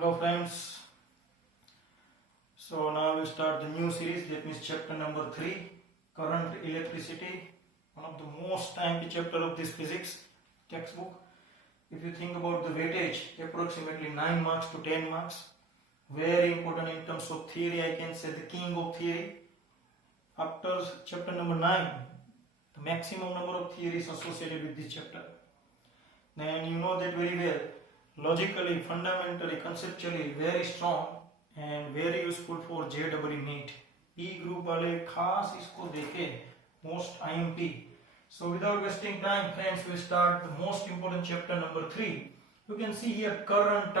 Hello friends. So now we start the new series, that means chapter number 3, current electricity, one of the most timely chapter of this physics textbook. If you think about the weightage, approximately 9 marks to 10 marks. Very important in terms of theory, I can say the king of theory. After chapter number 9, the maximum number of theories associated with this chapter. Then you know that very well. Logically, fundamentally, conceptually very strong and very useful for JEE NEET. E group वाले खास इसको देखें, most IMP. So without wasting time, friends, we start the most important chapter number 3. You can see here current.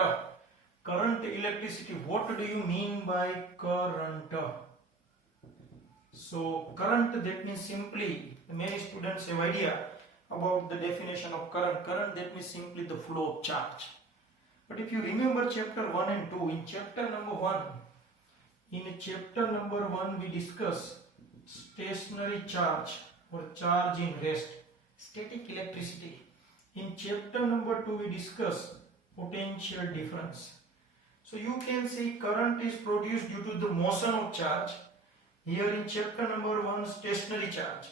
Current electricity. What do you mean by current? So current, that means simply, many students have idea about the definition of current. Current, that means simply the flow of charge. But if you remember chapter 1 and 2, in chapter number 1 we discuss stationary charge or charge in rest, static electricity. In chapter number 2 we discuss potential difference. So you can see current is produced due to the motion of charge. Here in chapter number 1, stationary charge.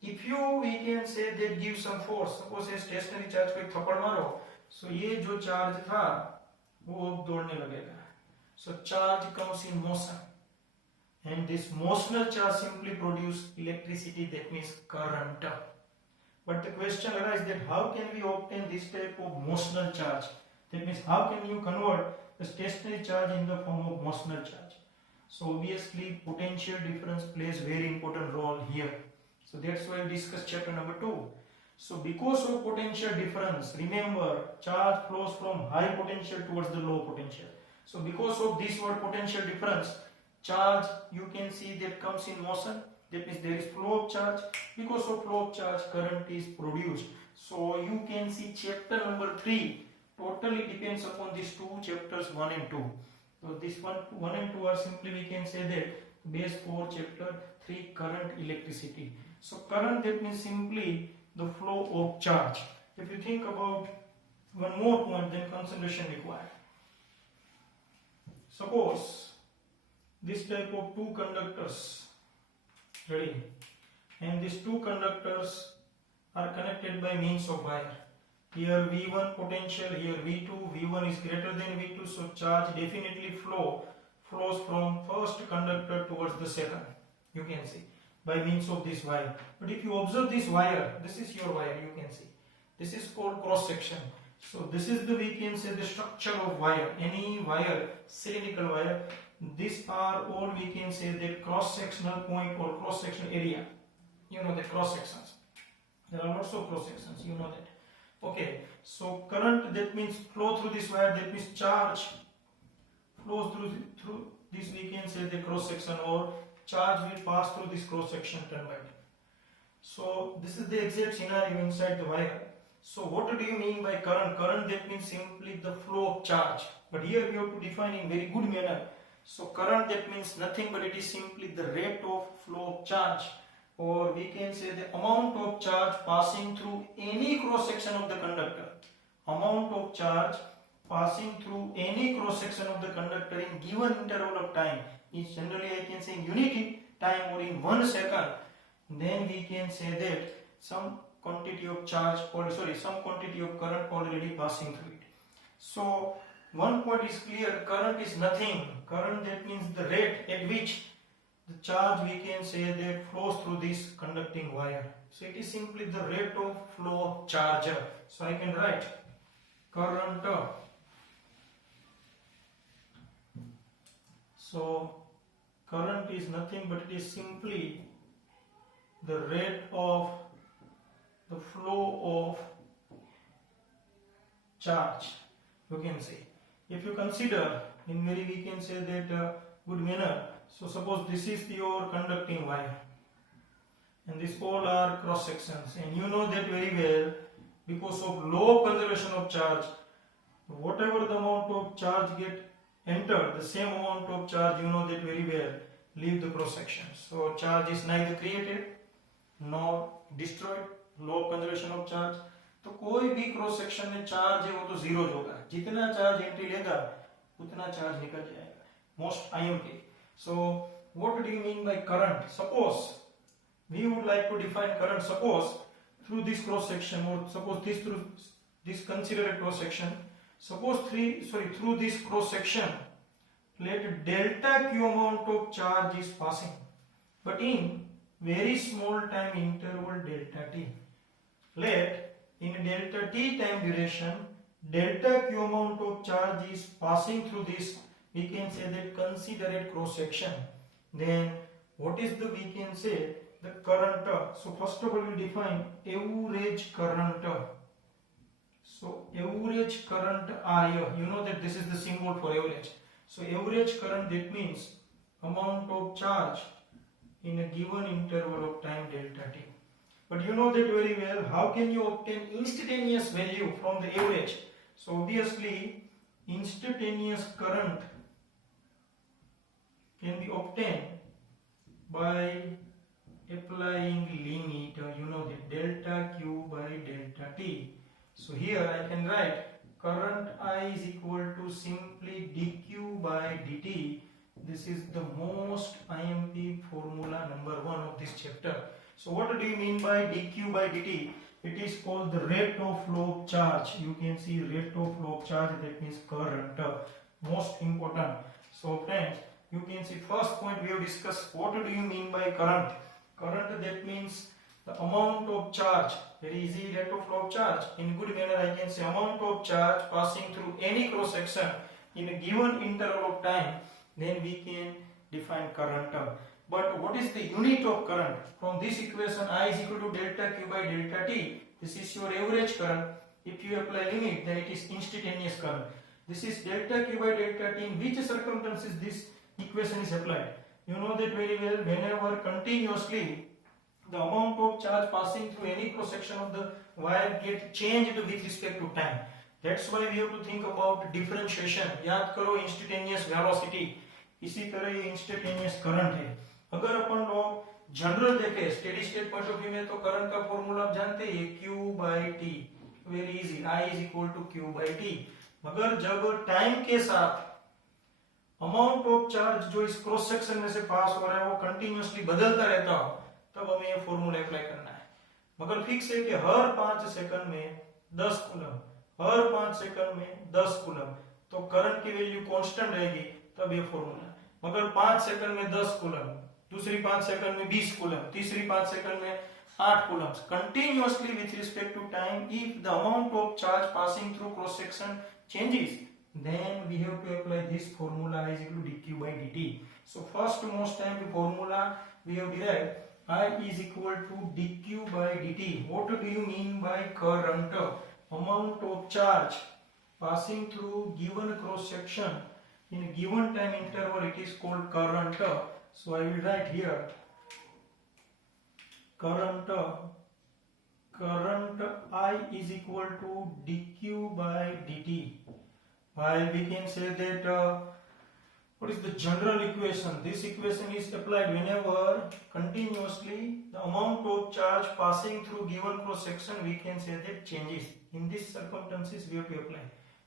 If we can say that give some force, suppose a stationary charge पे थप्पड़ मारो, so ये जो charge था वो अब दौड़ने लगेगा. So charge comes in motion, and this motional charge simply produce electricity, that means current. But the question arises that how can we obtain this type of motional charge? That means how can you convert the stationary charge in the form of motional charge? So obviously potential difference plays very important role here. So that's why we discuss chapter number 2. So because of potential difference, remember charge flows from high potential towards the low potential. So because of this word potential difference, charge, you can see that comes in motion. That means there is flow of charge. Because of flow of charge, current is produced. So you can see chapter number 3 totally depends upon these two chapters 1 and 2. So this one and 2 are simply, we can say that base for chapter 3, current electricity. So current, that means simply the flow of charge. If you think about one more point, then concentration required. Suppose this type of two conductors, ready, and these two conductors are connected by means of wire. Here V1 potential, here V2, V1 is greater than V2, so charge definitely flows from first conductor towards the second, you can see, by means of this wire. But if you observe this wire, this is your wire, you can see, this is called cross section. So this is the, we can say, the structure of wire. Any wire, cylindrical wire, these are all, we can say, that cross sectional point or cross sectional area. You know the cross sections, there are lots of cross sections, you know that. Okay, so current, that means flow through this wire, that means charge flows through this, we can say, the cross section, or charge will pass through this cross section terminal. So this is the exact scenario inside the wire. So what do you mean by current? Current, that means simply the flow of charge. But here we have to define in very good manner. So current, that means nothing but it is simply the rate of flow of charge, or we can say the amount of charge passing through any cross section of the conductor. Amount of charge passing through any cross section of the conductor in given interval of time is generally, I can say, in unit time or in 1 second. Then we can say that some quantity of charge, or some quantity of current already passing through it. So one point is clear, current is nothing. Current, that means the rate at which the charge, we can say, that flows through this conducting wire. So it is simply the rate of flow of charge. So I can write current. So current is nothing but it is simply the rate of the flow of charge, you can say. If you consider in very, we can say that good manner. So suppose this is your conducting wire, and these all are cross sections, and you know that very well, because of low conservation of charge, whatever the amount of charge get entered, the same amount of charge, you know that very well, leave the cross section. So charge is neither created nor destroyed. Low conservation of charge, तो कोई भी cross section में charge है वो तो zero होगा. जितना charge entry लेगा उतना चार्ज निकल जाएगा. Most IMP. So what do you mean by current? Suppose we would like to define current. Suppose through this cross section, or suppose this through this, consider a cross section. Suppose through this cross section, let delta q amount of charge is passing, but in very small time interval delta t. Let in delta t time duration, delta q amount of charge is passing through this, we can say that considerate cross section. Then what is the, we can say, the current? So first of all we define average current. So average current I, you know that this is the symbol for average. So average current, that means amount of charge in a given interval of time delta t. But you know that very well, how can you obtain instantaneous value from the average? So obviously instantaneous current can be obtained by applying limit, you know, the delta q by delta t. So here I can write current I is equal to simply dq by dt. This is the most IMP formula number 1 of this chapter. So what do you mean by dq by dt? It is called the rate of flow of charge. You can see rate of flow of charge, that means current. Most important. So friends, you can see first point we have discussed, what do you mean by current? Current, that means the amount of charge, very easy, rate of flow of charge. In good manner I can say amount of charge passing through any cross section in a given interval of time, then we can define current. But what is the unit of current? From this equation I is equal to delta q by delta t. This is your average current. If you apply limit, then it is instantaneous current. This is delta q by delta t. In which circumstances this equation is applied? You know that very well, whenever continuously the amount of charge passing through any cross section of the wire get changed with respect to time. That's why we have to think about differentiation. याद करो instantaneous velocity, इसी तरह ये instantaneous current है. अगर अपन लोग general देखें steady state point of view में, तो करंट का फॉर्मूला आप जानते हैं, Q by T, very easy, I is equal to Q by T. मगर जब टाइम के साथ अमाउंट ऑफ चार्ज जो इस क्रॉस सेक्शन में से पास हो रहा है वो कंटिन्यूअसली बदलता रहता हो, तब हमें ये फॉर्मूला अप्लाई करना है. मगर फिक्स है कि हर 5 सेकंड में 10 कूलम, हर 5 सेकंड में 10 कूलम, तो करंट की वैल्यू कांस्टेंट रहेगी, तब ये फॉर्मूला. मगर 5 सेकंड में 10 कूलम, दूसरी 5 सेकंड में 20 कूलम, तीसरी 5 सेकंड में 8 coulombs continuously with respect to time, if the amount of charge passing through cross section changes, then we have to apply this formula is equal to dq by dt. So first most time the formula we have derived, I is equal to dq by dt. What do you mean by current? Amount of charge passing through given cross section in a given time interval, it is called current. So I will write here current I is equal to dq by dt. While we can say that what is the general equation? This equation is applied whenever continuously the amount of charge passing through given cross section, we can say that changes. In these circumstances we have to apply.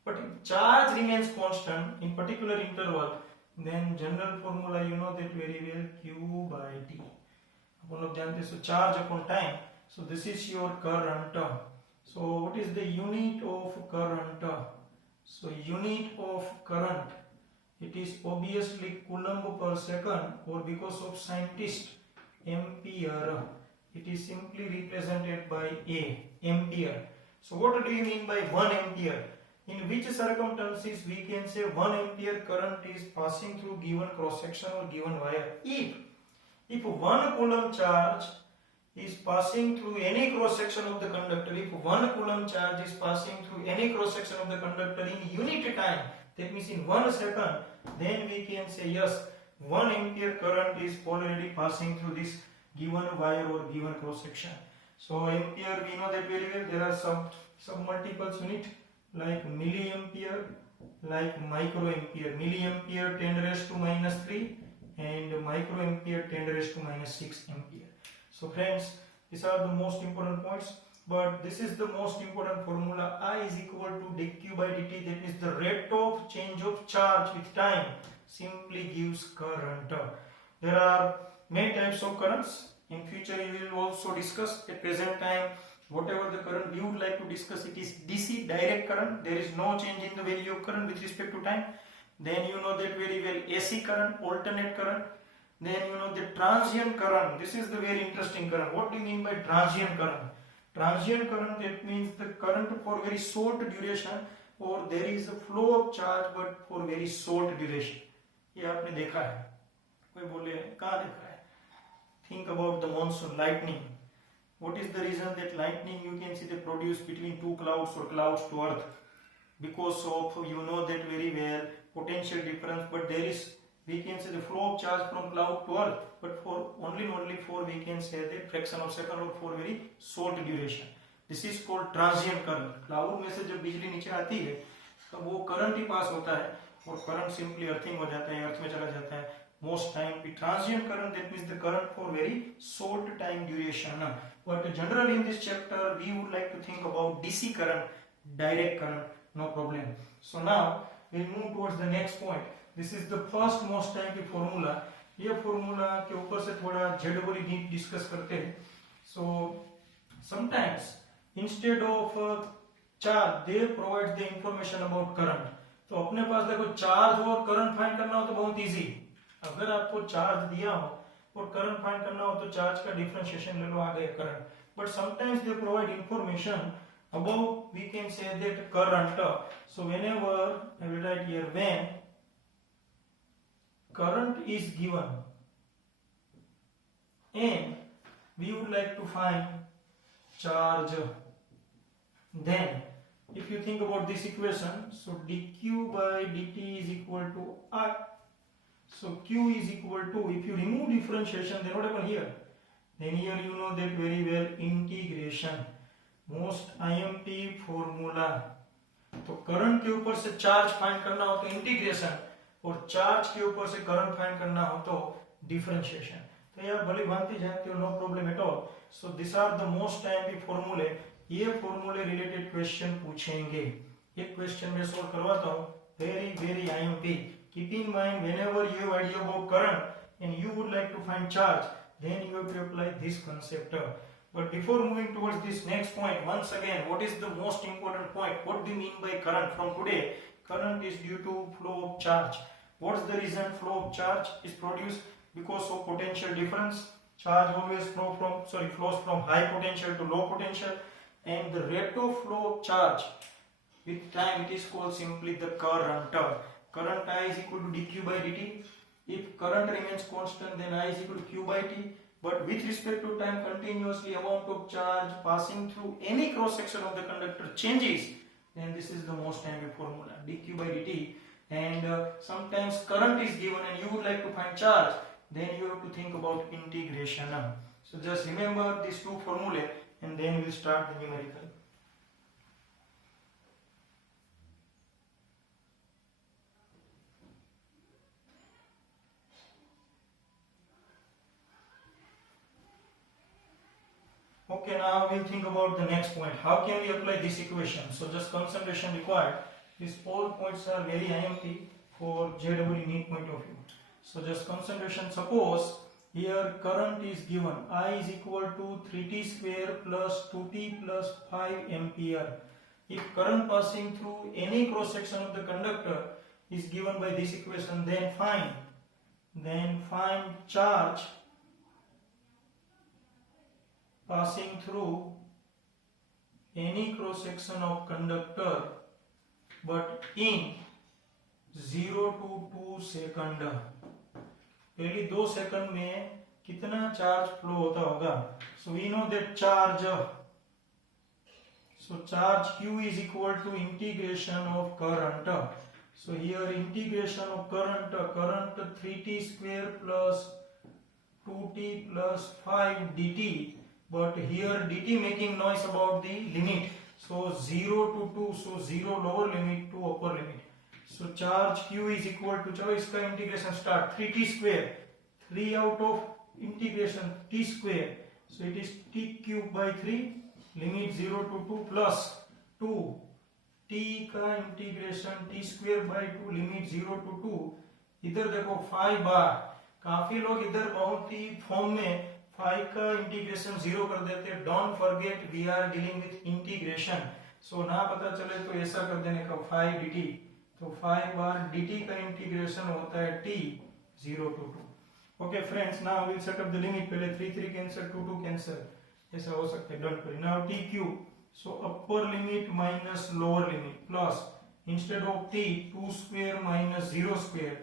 But if charge remains constant in particular interval, then general formula you know that very well, q by t. अपन लोग जानते हैं, so charge upon time. So this is your current. So what is the unit of current? So unit of current, it is obviously coulomb per second, or because of scientist ampere, it is simply represented by A, ampere. So what do you mean by 1 ampere? In which circumstances we can say 1 ampere current is passing through given cross section or given wire? If 1 coulomb charge is passing through any cross section of the conductor, if 1 coulomb charge is passing through any cross section of the conductor in unit time, that means in 1 second, then we can say yes, 1 ampere current is already passing through this given wire or given cross section. So ampere, we know that very well, there are some multiples unit like milliampere, like microampere. Milliampere 10 raised to minus 3 and microampere 10 raised to minus 6 ampere. So friends, these are the most important points, but this is the most important formula. I is equal to dq by dt, that is the rate of change of charge with time, simply gives current. There are many types of currents. In future we will also discuss. At present time, whatever the current we would like to discuss, it is DC, direct current. There is no change in the value of current with respect to time. Then you know that very well, AC current, alternate current. Then you know the transient current. This is the very interesting current. What do you mean by transient current? Transient current, that means the current for very short duration, or there is a flow of charge but for very short duration. ये आपने देखा है. कोई बोले कहाँ देखा है? Think about the monsoon, lightning. What is the reason that lightning you can see they produce between two clouds or clouds to earth? Because of, you know that very well, potential difference, but there is, we can say, the flow of charge from cloud to earth, but for only for we can say the fraction of second or for very short duration. This is called transient current. Cloud में से जब बिजली नीचे आती है तब वो current ही पास होता है और करंट सिंपली अर्थिंग हो जाता है, अर्थ में चला जाता है. Most time the transient current, that means the current for very short time duration. But generally in this chapter we would like to think about DC current, direct current, no problem. So now we'll move towards the next point. This is the first most time की formula. ये formula के ऊपर से थोड़ा generally NEET discuss करते हैं. So sometimes instead of charge they provide the information about current. तो अपने पास देखो चार्ज हो और करंट फाइंड करना हो तो बहुत इजी. अगर आपको चार्ज दिया हो और करंट फाइंड करना हो तो चार्ज का डिफरेंशिएशन ले लो, आ गया current. But sometimes they provide information about, we can say that current. So whenever I will write here, when current is given and we would like to find charge, then if you think about this equation, so dq by dt is equal to I. So q is equal to, if you remove differentiation, then what happen here? Then here you know that very well, integration. Most IMP formula. तो current के ऊपर से charge find करना हो तो integration, और charge के ऊपर से करंट फाइंड करना हो तो डिफरेंशिएशन. तो ये आप भली भांति जानते हो, no problem at all. So this are the most time फॉर्मूले. ये फॉर्मूले रिलेटेड क्वेश्चन पूछेंगे. एक क्वेश्चन में सॉल्व करवाता हूँ, very very IMP. Keep in mind, whenever you have idea about current and you would like to find charge, then you have to apply this concept. But before moving towards this next point, once again, what is the most important point? What do you mean by current? From today, current is due to flow of charge. What's the reason flow of charge is produced? Because of potential difference. Charge always flows from high potential to low potential, and the rate of flow of charge with time, it is called simply the current. Current I is equal to dq by dt. If current remains constant, then I is equal to q by t. But with respect to time, continuously amount of charge passing through any cross section of the conductor changes, then this is the most time formula, dq by dt. And sometimes current is given and you would like to find charge, then you have to think about integration. So just remember these two formulae and then we'll start the numerical. Okay, now we'll think about the next point. How can we apply this equation? So just concentration required. These all points are very IMP for JEE NEET point of view. So just concentration. Suppose here current is given. I is equal to 3t square plus 2t plus 5 ampere. If current passing through any cross section of the conductor is given by this equation, then find charge passing through any cross section of conductor but in 0 to 2 second. पहली 2 second में कितना charge flow होता होगा? So we know that charge, so charge q is equal to integration of current. So here integration of current 3t square plus 2t plus 5 dt. But here dt making noise about the limit. So 0 to 2, so 0 lower limit to upper limit. So charge q is equal to, चलो इसका integration start, 3t square, 3 out of integration t square. So it is t cube by 3, limit 0 to 2 plus 2 t का integration t square by 2 limit 0 to 2, इधर देखो 5 बार, काफी लोग इधर बहुत ही form में 5 का इंटीग्रेशन 0 कर देते हैं। Don't forget we are dealing with integration, so ना पता चले तो ऐसा कर देने का 5 dt, तो 5 बार dt का इंटीग्रेशन होता है t 0 to 2। Okay friends, now we will set up the limit, पहले 3 3 कैंसिल, 2 2 कैंसिल, ऐसा हो सकता है, डन करें। Now t cube, so upper limit minus lower limit plus, instead of t 2 square minus 0 square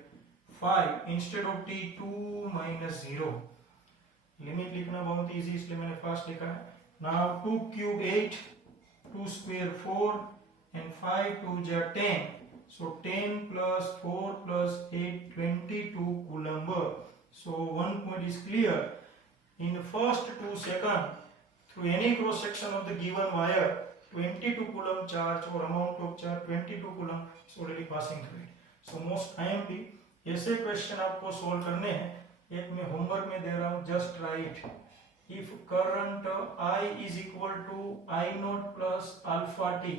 5, instead of t 2 minus 0। Limit लिखना बहुत easy, इसलिए मैंने फास्ट लिखा है। नाउ 2 क्यूब 8, 2 स्क्वायर 4 एंड 5 2 जा 10, so 10 plus 4 plus 8 22 coulomb। So one point is clear, in first 2 seconds through any cross section of the given wire 22 coulomb charge or amount of charge 22 coulomb is already passing through it। So most IMP ऐसे question आपको solve करने हैं। एक मैं homework में दे रहा हूं, just right if current I is equal to I naught plus alpha t,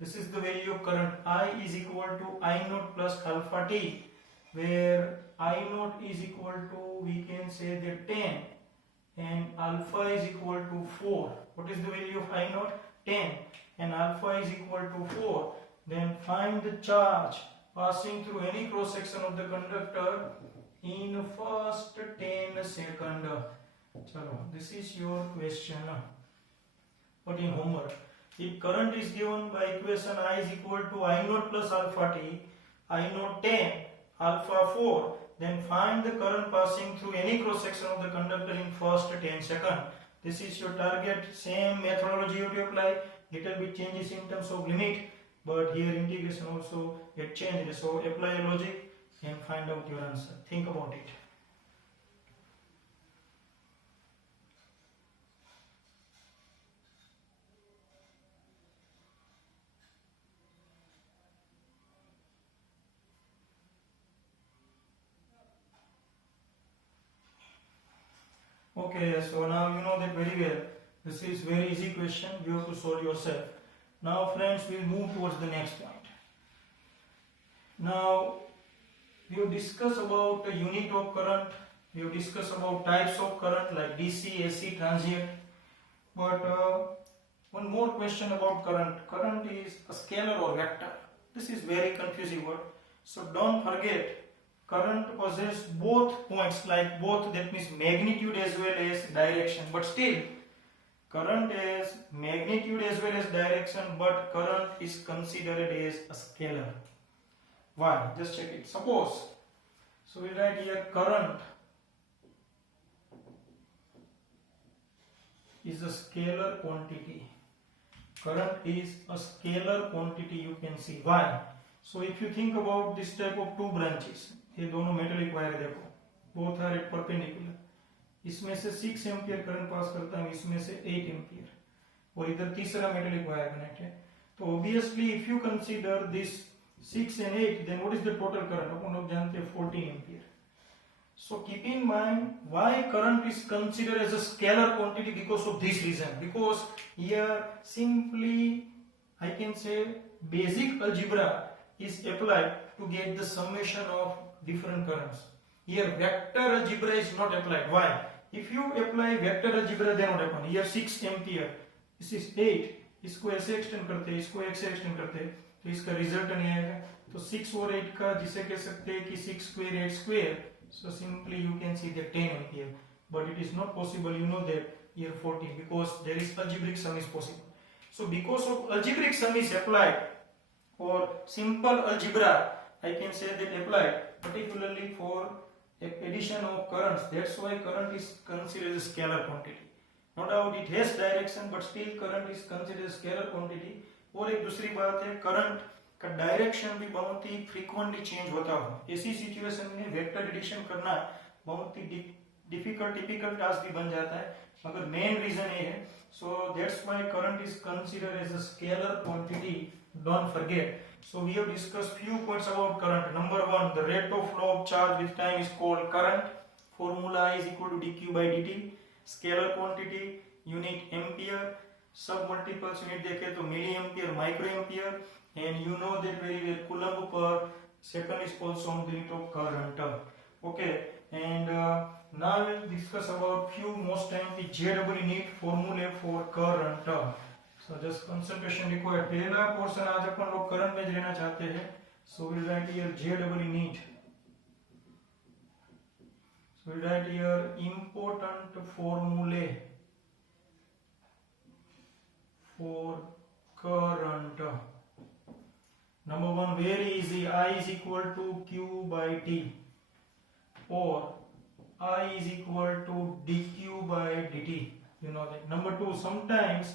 this is the value of current, I is equal to I naught plus alpha t, where I naught is equal to, we can say that 10 and alpha is equal to 4. What is the value of I naught? 10 and alpha is equal to 4. Then find the charge passing through any cross section of the conductor in first 10 second. Chalo, this is your question, but in homework, if current is given by equation I is equal to I naught plus alpha t, I naught 10, alpha 4, then find the current passing through any cross section of the conductor in first 10 seconds. This is your target. Same methodology you have to apply. Little bit changes in terms of limit, but here integration also get changed. So apply logic and find out your answer. Think about it. Okay, so now you know that very well. This is very easy question, you have to solve yourself. Now friends, we will move towards the next point. Now we have discussed about the unit of current, we have discussed about types of current like DC, AC, transient, but one more question about current. Current is a scalar or vector. This is very confusing word, so don't forget current possesses both points, like both, that means magnitude as well as direction, but still current has magnitude as well as direction, but current is considered as a scalar. Why? Just check it. Suppose, so we write here current is a scalar quantity. Current is a scalar quantity, you can see. Why? So if you think about this type of two branches, ये दोनों metallic wire देखो, both are at perpendicular, इसमें से 6 ampere current pass करता है, इसमें से 8 ampere, और इधर तीसरा मेटेलिक वायर कनेक्ट है। तो obviously if you consider this 6 and 8, then what is the total current? अपन लोग जानते हैं 14 ampere. So keep in mind why current is considered as a scalar quantity, because of this reason, because here simply I can say basic algebra is applied to get the summation of different currents. Here vector algebra is not applied. Why? If you apply vector algebra, then what happen? Here 6 ampere, this is 8, इसको ऐसे extend करते हैं, इसको ऐसे extend करते हैं, तो इसका रिजल्ट नहीं आएगा। तो 6 और 8 का जिसे कह सकते हैं कि 6 square 8 square, so simply you can see the 10 ampere, but it is not possible, you know that here 14, because there is algebraic sum is possible. So because of algebraic sum is applied, or simple algebra I can say that applied particularly for addition of currents, that's why current is considered as a scalar quantity. No doubt it has direction, but still current is considered as scalar quantity. और एक दूसरी बात है, current का direction भी बहुत ही frequently change होता हो, ऐसी सिचुएशन में वेक्टर एडिशन करना बहुत ही टिपिकल टास्क भी बन जाता है, मगर मेन रीजन ये है, सो that's why current is considered as a scalar quantity, don't forget. So we have discussed few points about current. Number 1, the rate of flow of charge with time is called current. Formula is equal to dq by dt. Scalar quantity, unit ampere. Sub multiples unit देखे तो milli ampere, micro ampere, and you know that very well, coulomb per second is also on the unit of current. Okay, and now we'll discuss about few most time the JEE NEET formula for current. So just concentration required. पहला portion आज अपन लोग current में लेना चाहते हैं. So we'll write here JEE NEET. So we'll write here important formulae for current. Number one, very easy. I is equal to Q by T, or I is equal to dQ by dt. You know that. Number two, sometimes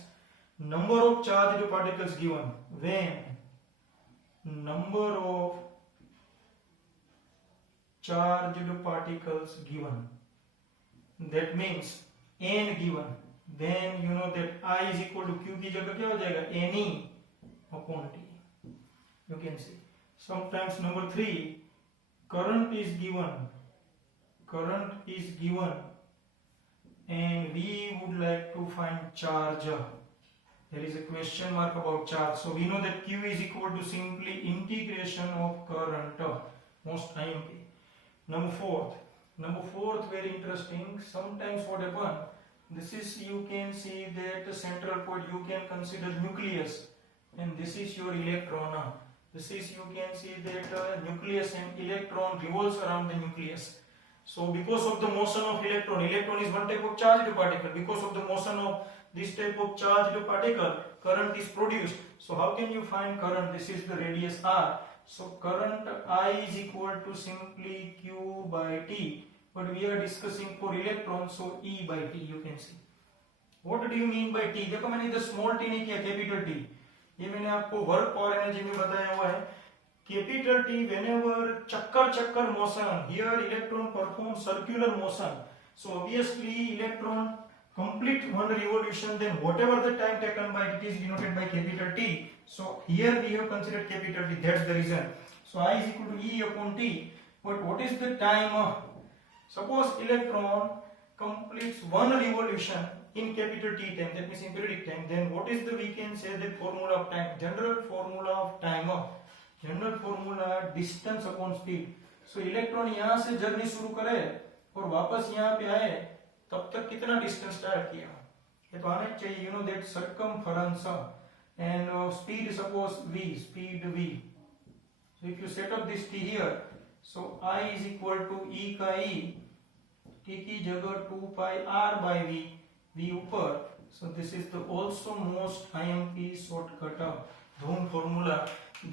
number of charged particles given. When number of charged particles given, that means n given, then you know that I is equal to Q की जगह क्या हो जाएगा? Ne upon T. You can see. Sometimes number three, current is given and we would like to find charge. There is a question mark about charge. So we know that Q is equal to simply integration of current. Most IMP. Number fourth, very interesting. Sometimes what happen? This is, you can see that the central point you can consider nucleus, and this is your electron. This is, you can see that nucleus and electron revolves around the nucleus. So because of the motion of electron is one type of charged particle. Because of the motion of this type of charged particle, current is produced. So how can you find current? This is the radius r. So current I is equal to simply Q by T. But we are discussing for electron, so E by T. You can see. What do you mean by T? देखो मैंने इधर small t नहीं किया, capital T. ये मैंने आपको work power energy में बताया हुआ है. Capital T, whenever chakkar motion, here electron performs circular motion. So obviously electron complete one revolution, then whatever the time taken by it is denoted by capital T. So here we have considered capital T, that's the reason. So I is equal to E upon T. But what is the time? Suppose electron completes one revolution in capital T time, that means in periodic time, then what is the, we can say the formula of time? General formula of time. General formula distance upon speed. So electron यहां से journey शुरू करे और वापस यहां पे आए, तब तक कितना डिस्टेंस स्टार्ट किया, ये तो आना चाहिए. You know that circumference and speed, suppose v, speed v. So if you set up this t here, so I is equal to e का e, t की जगह 2 पाई r by v ऊपर. सो this is the also most IMP shortcut धूम formula.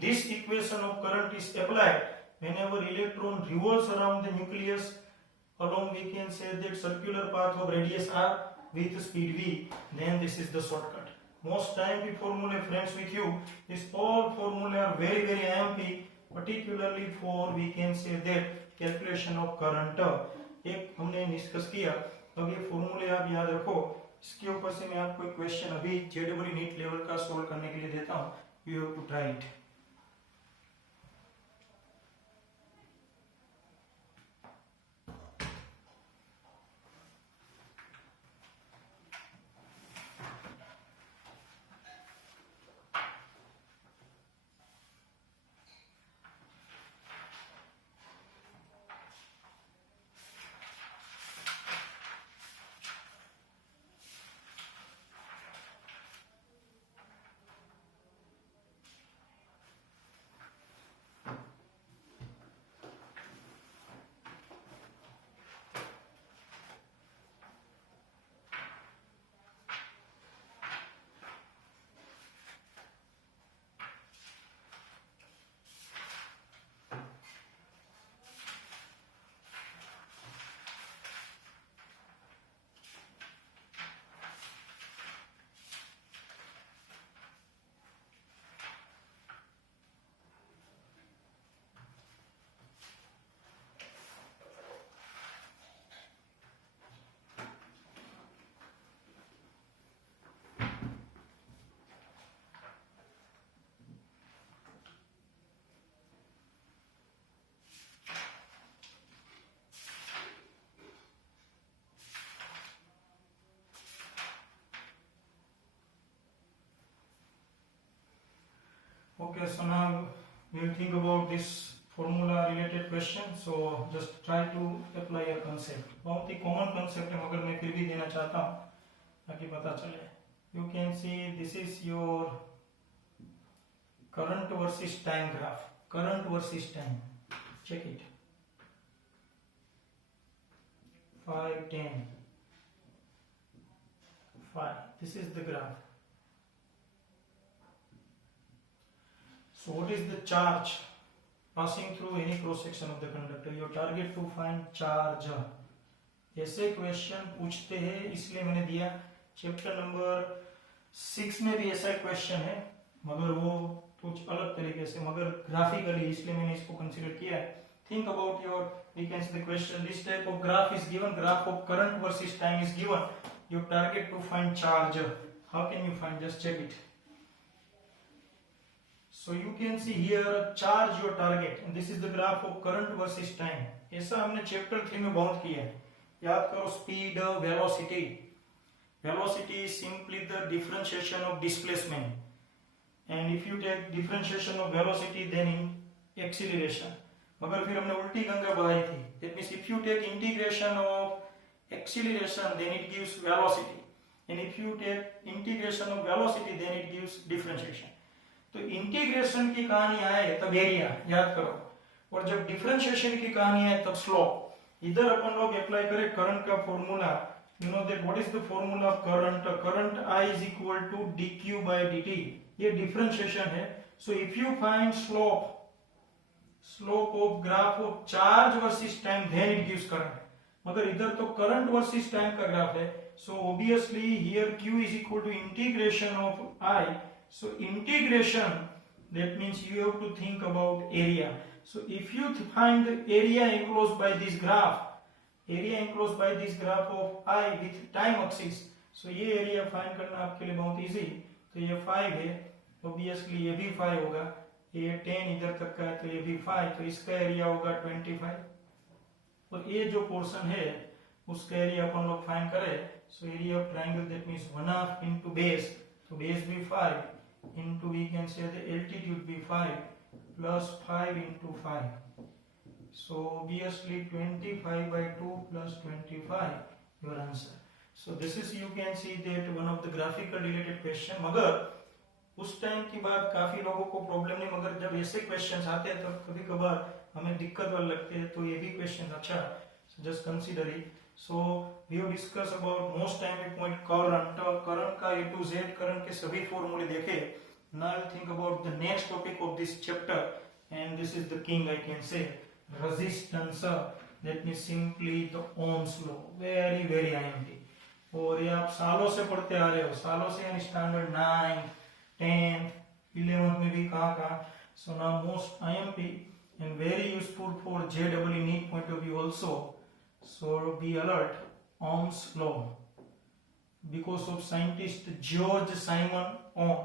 This equation of current is applied whenever electron revolves around the nucleus along, we can say that, circular path of radius r with speed v. Then this is the shortcut. Most time the formula, friends, with you, this all formula are very IMP, particularly for, we can say that, calculation of current. एक हमने discuss किया. अब ये फॉर्मूले आप याद रखो. इसके ऊपर से मैं आपको एक क्वेश्चन अभी JEE नीट लेवल का सोल्व करने के लिए देता हूँ. You have to try it. Okay, so now we'll think about this formula related question. So just try to apply a concept. बहुत ही common concept है मगर मैं फिर भी देना चाहता हूँ ताकि पता चले. You can see this is your current versus time graph. Current versus time. Check it. 5, 10, 5. This is the graph. So what is the charge passing through any cross section of the conductor? Your target to find charge. ऐसे question पूछते हैं इसलिए मैंने दिया. Chapter number 6 में भी ऐसा question है मगर वो कुछ अलग तरीके से मगर ग्राफिकली, इसलिए मैंने इसको कंसीडर किया है. Think about your, we can see the question, this type of graph is given, graph of current versus time is given. Your target to find charge. How can you find? Just check it. So you can see here charge your target and this is the graph of current versus time. ऐसा हमने chapter 3 में बहुत किया है. याद करो, speed, velocity. Velocity is simply the differentiation of displacement. And if you take differentiation of velocity then in acceleration. मगर फिर हमने उल्टी गंगा बहाई थी. That means if you take integration of acceleration then it gives velocity. And if you take integration of velocity then it gives differentiation. तो integration की कहानी आए तब एरिया याद करो और जब डिफरेंशिएशन की कहानी आए तब स्लोप. इधर अपन लोग अप्लाई करें करंट का formula. You know that what is the formula of current? Current I is equal to dq by dt. ये डिफरेंशिएशन है. So if you find slope of graph of charge versus time then it gives current. मगर इधर तो current versus time का graph है. So obviously here q is equal to integration of I. So integration, that means you have to think about area. So if you find the area enclosed by this graph of I with time axis, so ये area find करना आपके लिए बहुत easy. तो ये 5 है, obviously ये भी 5 होगा. ये 10 इधर तक का है तो ये भी 5, तो इसका एरिया होगा 25. और ये जो पोर्शन है उसका एरिया अपन लोग फाइंड करें. So area of triangle that means 1/2 into base, तो बेस भी 5 into we can say the altitude be 5 plus 5 into 5. So obviously 25 by 2 plus 25 your answer. So this is you can see that one of the graphical related question. मगर उस time की बात काफी लोगों को problem नहीं, मगर जब ऐसे क्वेश्चंस आते हैं तब कभी कभार हमें दिक्कत वाले लगते हैं. तो ये भी क्वेश्चन अच्छा, just consider it. So we have discussed about most time we point current का A to Z current के सभी फॉर्मूले देखे. Now think about the next topic of this chapter and this is the king I can say, resistance. That means simply the Ohm's law. Very very IMP. और ये आप सालों से पढ़ते आ रहे हो, सालों से यानी स्टैंडर्ड 9, 10, 11 में भी कहाँ. So now most IMP and very useful for JEE NEET point of view also. So be alert. Ohm's law, because of scientist George Simon Ohm.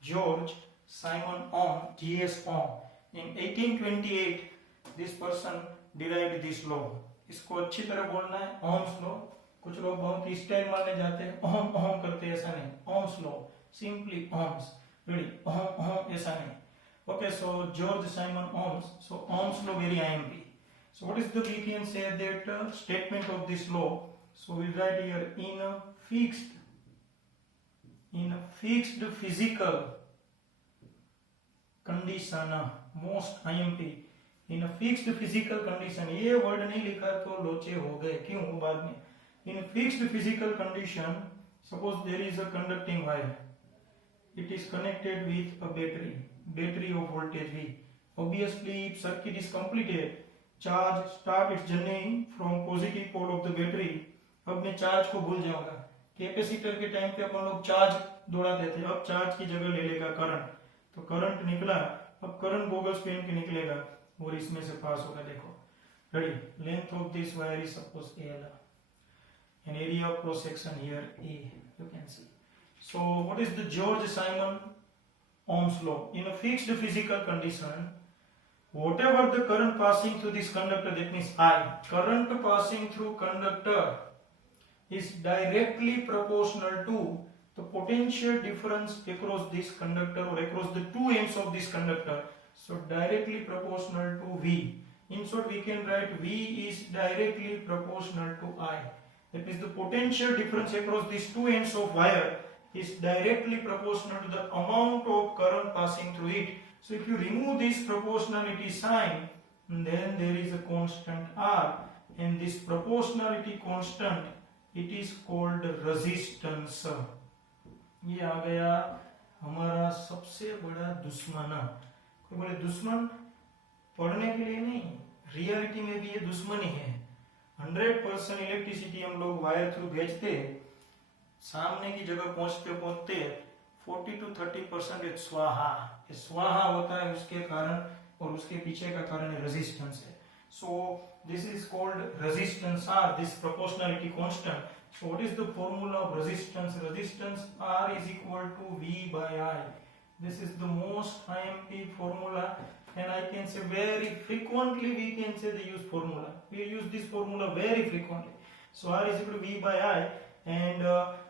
George Simon Ohm, G.S. Ohm. In 1828, this person derived this law. इसको अच्छी तरह बोलना है, Ohm's law. कुछ लोग बहुत इस time मानने जाते हैं, ओम ओम करते हैं, ऐसा नहीं. Ohm's law, simply Ohm's. Ready? Om Om ऐसा नहीं. Okay, so George Simon Ohm. So Ohm's law very IMP. So what is the, we can say that statement of this law? So we'll write here in a fixed physical condition, most IMP. In a fixed physical condition, ये word नहीं लिखा तो लोचे हो गए, क्यों बाद में. In a fixed physical condition, suppose there is a conducting wire. It is connected with a battery of voltage V. Obviously, if circuit is completed, charge start its journey from positive pole of the battery. अब मैं charge को भूल जाऊंगा. Capacitor के time पे अपन लोग charge दौड़ाते थे, अब चार्ज की जगह ले लेगा करंट. तो करंट निकला, अब करंट गोगल्स पेन के निकलेगा और इसमें से पास होगा. देखो, ready. Length of this wire is suppose L and area of cross section here A, you can see. So what is the George Simon Ohm's law? In a fixed physical condition, whatever the current passing through this conductor, that means I, current passing through conductor is directly proportional to the potential difference across this conductor or across the two ends of this conductor, so directly proportional to V. In short, we can write V is directly proportional to I. That means the potential difference across these two ends of wire is directly proportional to the amount of current passing through it. So if you remove this proportionality sign, then there is a constant R, and this proportionality constant, it is called resistance. ये आ गया हमारा सबसे बड़ा दुश्मन. कोई बोले दुश्मन पढ़ने के लिए नहीं, रियलिटी में भी ये दुश्मन ही है. 100% इलेक्ट्रिसिटी हम लोग वायर थ्रू भेजते, सामने की जगह पहुंचते पहुंचते 40 to 30% स्वाहा. स्वाहा होता है उसके कारण, और उसके पीछे का कारण रेजिस्टेंस है. सो this is called resistance R, this proportionality constant. So what is the formula of resistance? Resistance R is equal to V by I. This is the most IMP formula, and I can say very frequently we can say the use formula. We use this formula very frequently. So R is equal to V by I, and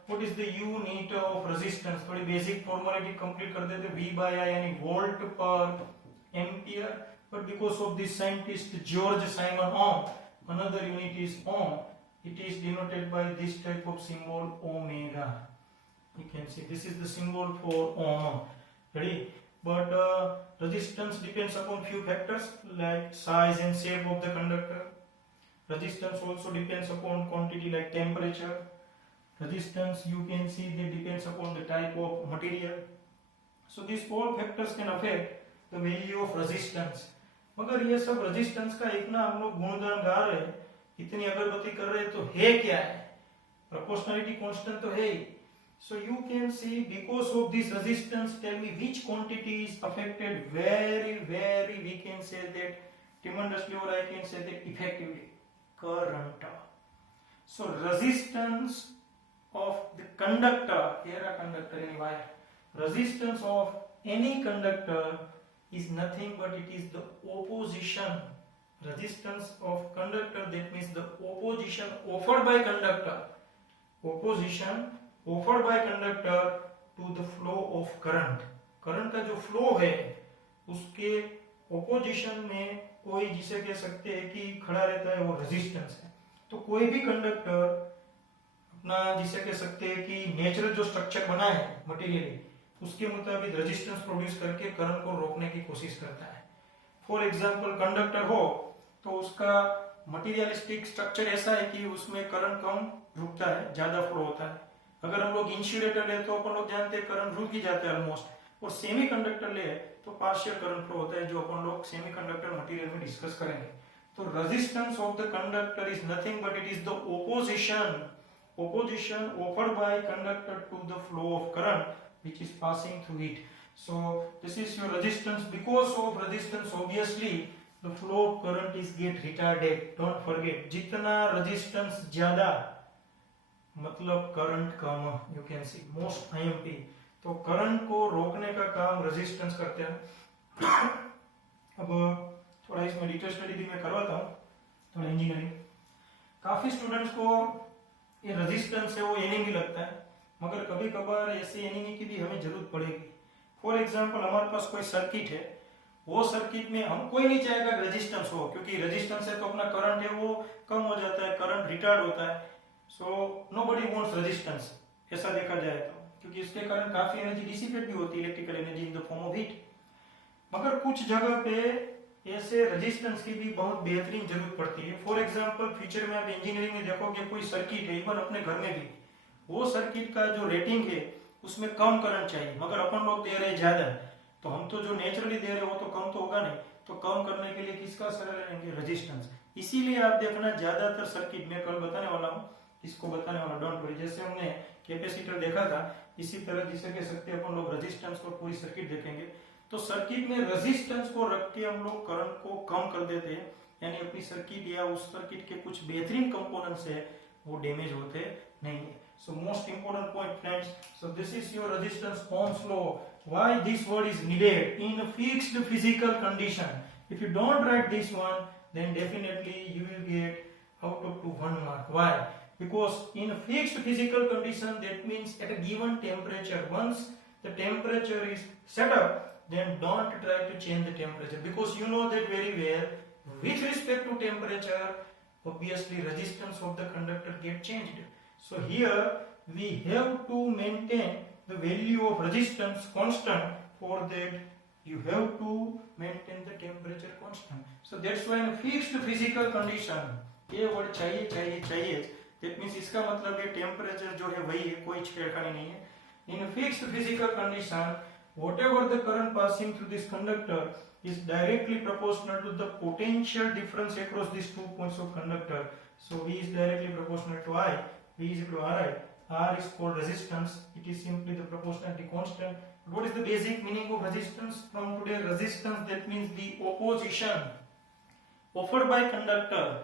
what is the unit of resistance? थोड़ी basic formality complete कर देते. V by I यानी volt per ampere, but because of this scientist George Simon Ohm, another unit is ohm. It is denoted by this type of symbol omega. You can see this is the symbol for ohm. Ready? But resistance depends upon few factors like size and shape of the conductor. Resistance also depends upon quantity like temperature. Resistance, you can see, that depends upon the type of material. So these all factors can affect the value of resistance. मगर ये सब resistance का एक ना हम लोग गुणगान गा रहे हैं, इतनी अगरबत्ती कर रहे हैं, तो है क्या है? Proportionality constant तो है ही. So you can see, because of this resistance, tell me which quantity is affected very, we can say that tremendously, or I can say that effectively. Current. So resistance of the conductor, here a conductor in wire. Resistance of any conductor is nothing but it is the opposition. Resistance of conductor, that means the opposition offered by conductor. Opposition offered by conductor to the flow of current. Current का जो flow है उसके opposition में कोई जिसे कह सकते हैं कि खड़ा रहता है, वो रेजिस्टेंस है. तो कोई भी कंडक्टर अपना जिसे कह सकते हैं कि नेचुरल जो स्ट्रक्चर बना है मटेरियली, उसके मुताबिक रेजिस्टेंस प्रोड्यूस करके करंट को रोकने की कोशिश करता है. फॉर एग्जांपल कंडक्टर हो तो उसका मटेरियलिस्टिक स्ट्रक्चर ऐसा है कि उसमें करंट कम रुकता है, ज्यादा फ्लो होता है. अगर हम लोग इंसुलेटर ले तो अपन लोग जानते हैं करंट रुक ही जाता है ऑलमोस्ट. और सेमी कंडक्टर ले तो पार्शियल करंट फ्लो होता है, जो अपन लोग सेमी कंडक्टर मटेरियल में डिस्कस करेंगे. तो resistance of the conductor is nothing but it is the opposition offered by conductor to the flow of current which is passing through it. So this is your resistance. Because of resistance, obviously the flow of current is get retarded. Don't forget, जितना resistance ज्यादा मतलब current come. You can see most IMP. तो current को रोकने का काम resistance करते हैं. अब थोड़ा इसमें डिटेल स्टडी भी मैं करवाता हूँ, थोड़ा इंजीनियरिंग. काफी स्टूडेंट्स को ये रेजिस्टेंस है वो एनिमी लगता है, मगर कभी कभार ऐसे एनिमी की भी हमें जरूरत पड़ेगी. फॉर एग्जांपल हमारे पास कोई सर्किट है, वो सर्किट में हम कोई नहीं चाहेगा रेजिस्टेंस हो, क्योंकि रेजिस्टेंस है तो अपना करंट है वो कम हो जाता है, करंट रिटार्ड होता है. सो नोबडी वांट्स रेजिस्टेंस, ऐसा देखा जाए तो, क्योंकि इसके कारण काफी एनर्जी डिसिपेट भी होती है, electrical energy in the form of heat. मगर कुछ जगह पे ऐसे रेजिस्टेंस की भी बहुत बेहतरीन जरूरत पड़ती है. फॉर एग्जांपल फ्यूचर में आप इंजीनियरिंग में देखोगे कोई सर्किट है, इवन अपने घर में भी, वो सर्किट का जो रेटिंग है उसमें कम करंट चाहिए, मगर अपन लोग दे रहे ज्यादा, तो हम तो जो नेचुरली दे रहे हो तो कम तो होगा नहीं. तो कम करने के लिए किसका सहारा लेंगे? रेजिस्टेंस. इसीलिए आप देखना ज्यादातर सर्किट में कल बताने वाला हूँ, इसको बताने वाला, डोंट वरी. जैसे हमने कैपेसिटर देखा था, इसी तरह जिसे कह सकते हैं अपन लोग रेजिस्टेंस को पूरी सर्किट देखेंगे. तो सर्किट में रेजिस्टेंस को रख के हम लोग करंट को कम कर देते हैं, यानी अपनी सर्किट या उस सर्किट के कुछ बेहतरीन कंपोनेंट्स है वो डैमेज होते नहीं है. So most important point friends, so this is your resistance Ohm's law. Why this word is needed in a fixed physical condition. If you don't write this one, then definitely you will get out of to 1 mark. Why? because in a fixed physical condition, that means at a given temperature, once the temperature is set up, then don't try to change the temperature, because you know that very well, with respect to temperature, obviously resistance of the conductor get changed. So here we have to maintain the value of resistance constant. For that you have to maintain the temperature constant. So that's why in fixed physical condition, ये word चाहिए चाहिए चाहिए, that means इसका मतलब ये temperature जो है वही है, कोई छेड़खानी नहीं है. In fixed physical condition, whatever the current passing through this conductor is directly proportional to the potential difference across these 2 points of conductor. So V is directly proportional to I. V is equal to Ri. R is called resistance. It is simply the proportionality constant. What is the basic meaning of resistance? From today, resistance, that means the opposition offered by conductor.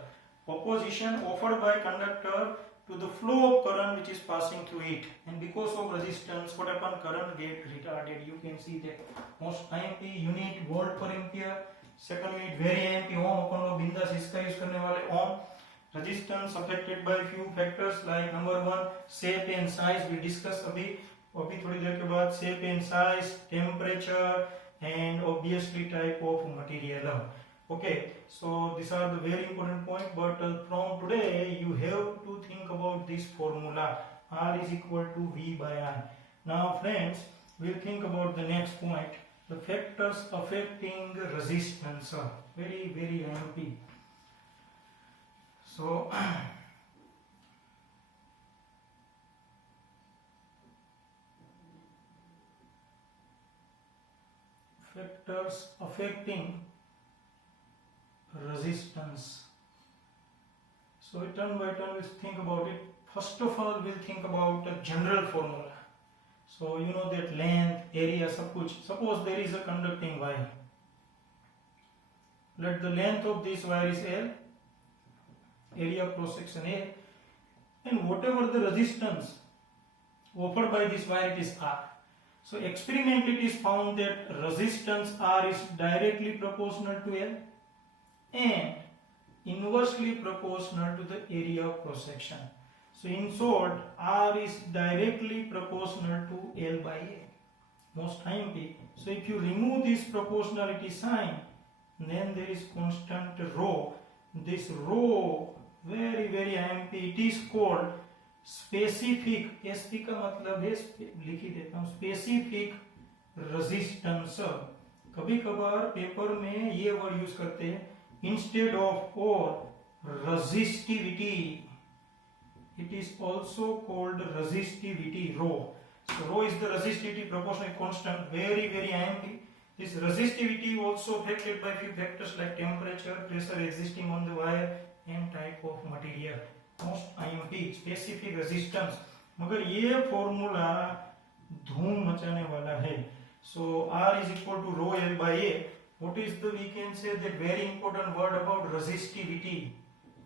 Opposition offered by conductor to the flow of current which is passing through it. And because of resistance, what happens? Current get retarded. You can see that most IMP unit volt per ampere, second unit very amp ohm. अपन लोग बिंदास इसका use करने वाले ohm. Resistance affected by few factors like number 1 shape and size. We discuss अभी थोड़ी देर के बाद shape and size, temperature, and obviously type of material. Okay, so these are the very important point. But from today you have to think about this formula. R is equal to V by I. Now friends, we'll think about the next point. The factors affecting resistance. Very very IMP. So factors affecting resistance. So turn by turn we'll think about it. First of all, we'll think about the general formula. So you know that length, area, सब कुछ. Suppose there is a conducting wire. Let the length of this wire is L, area cross section A, and whatever the resistance offered by this wire, it is R. So experimentally it is found that resistance R is directly proportional to L and inversely proportional to the area of cross section. So in short, R is directly proportional to L by A, most IMP. So if you remove this proportionality sign, then there is constant rho. This rho, very very IMP, it is called specific. SP का मतलब है, लिख ही देता हूँ, specific resistance. कभी कभार paper में ये वर्ड यूज करते हैं instead of or resistivity. It is also called resistivity, rho. So rho is the resistivity proportional constant, very very IMP. This resistivity also affected by few factors like temperature, pressure existing on the wire, and type of material. Most IMP, specific resistance. मगर ये formula धूम मचाने वाला है. So R is equal to rho L by A. What is the, we can say that very important word about resistivity.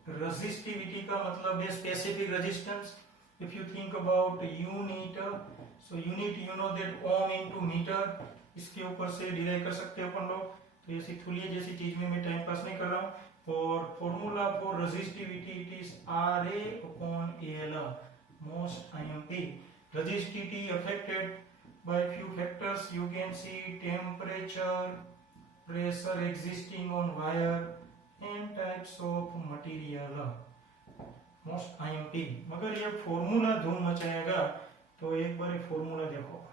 Resistivity का मतलब है specific resistance. If you think about unit, so unit you know that ohm into meter. इसके ऊपर से derive कर सकते हो अपन लोग. तो ऐसी थुलिये जैसी चीज में मैं टाइम पास नहीं कर रहा हूँ. और formula for resistivity it is RA upon AL. Most IMP. Resistivity affected by few factors. You can see temperature, pressure existing on wire, and types of material. Most IMP. मगर ये formula धूम मचाएगा, तो एक बार फॉर्मूला देखो.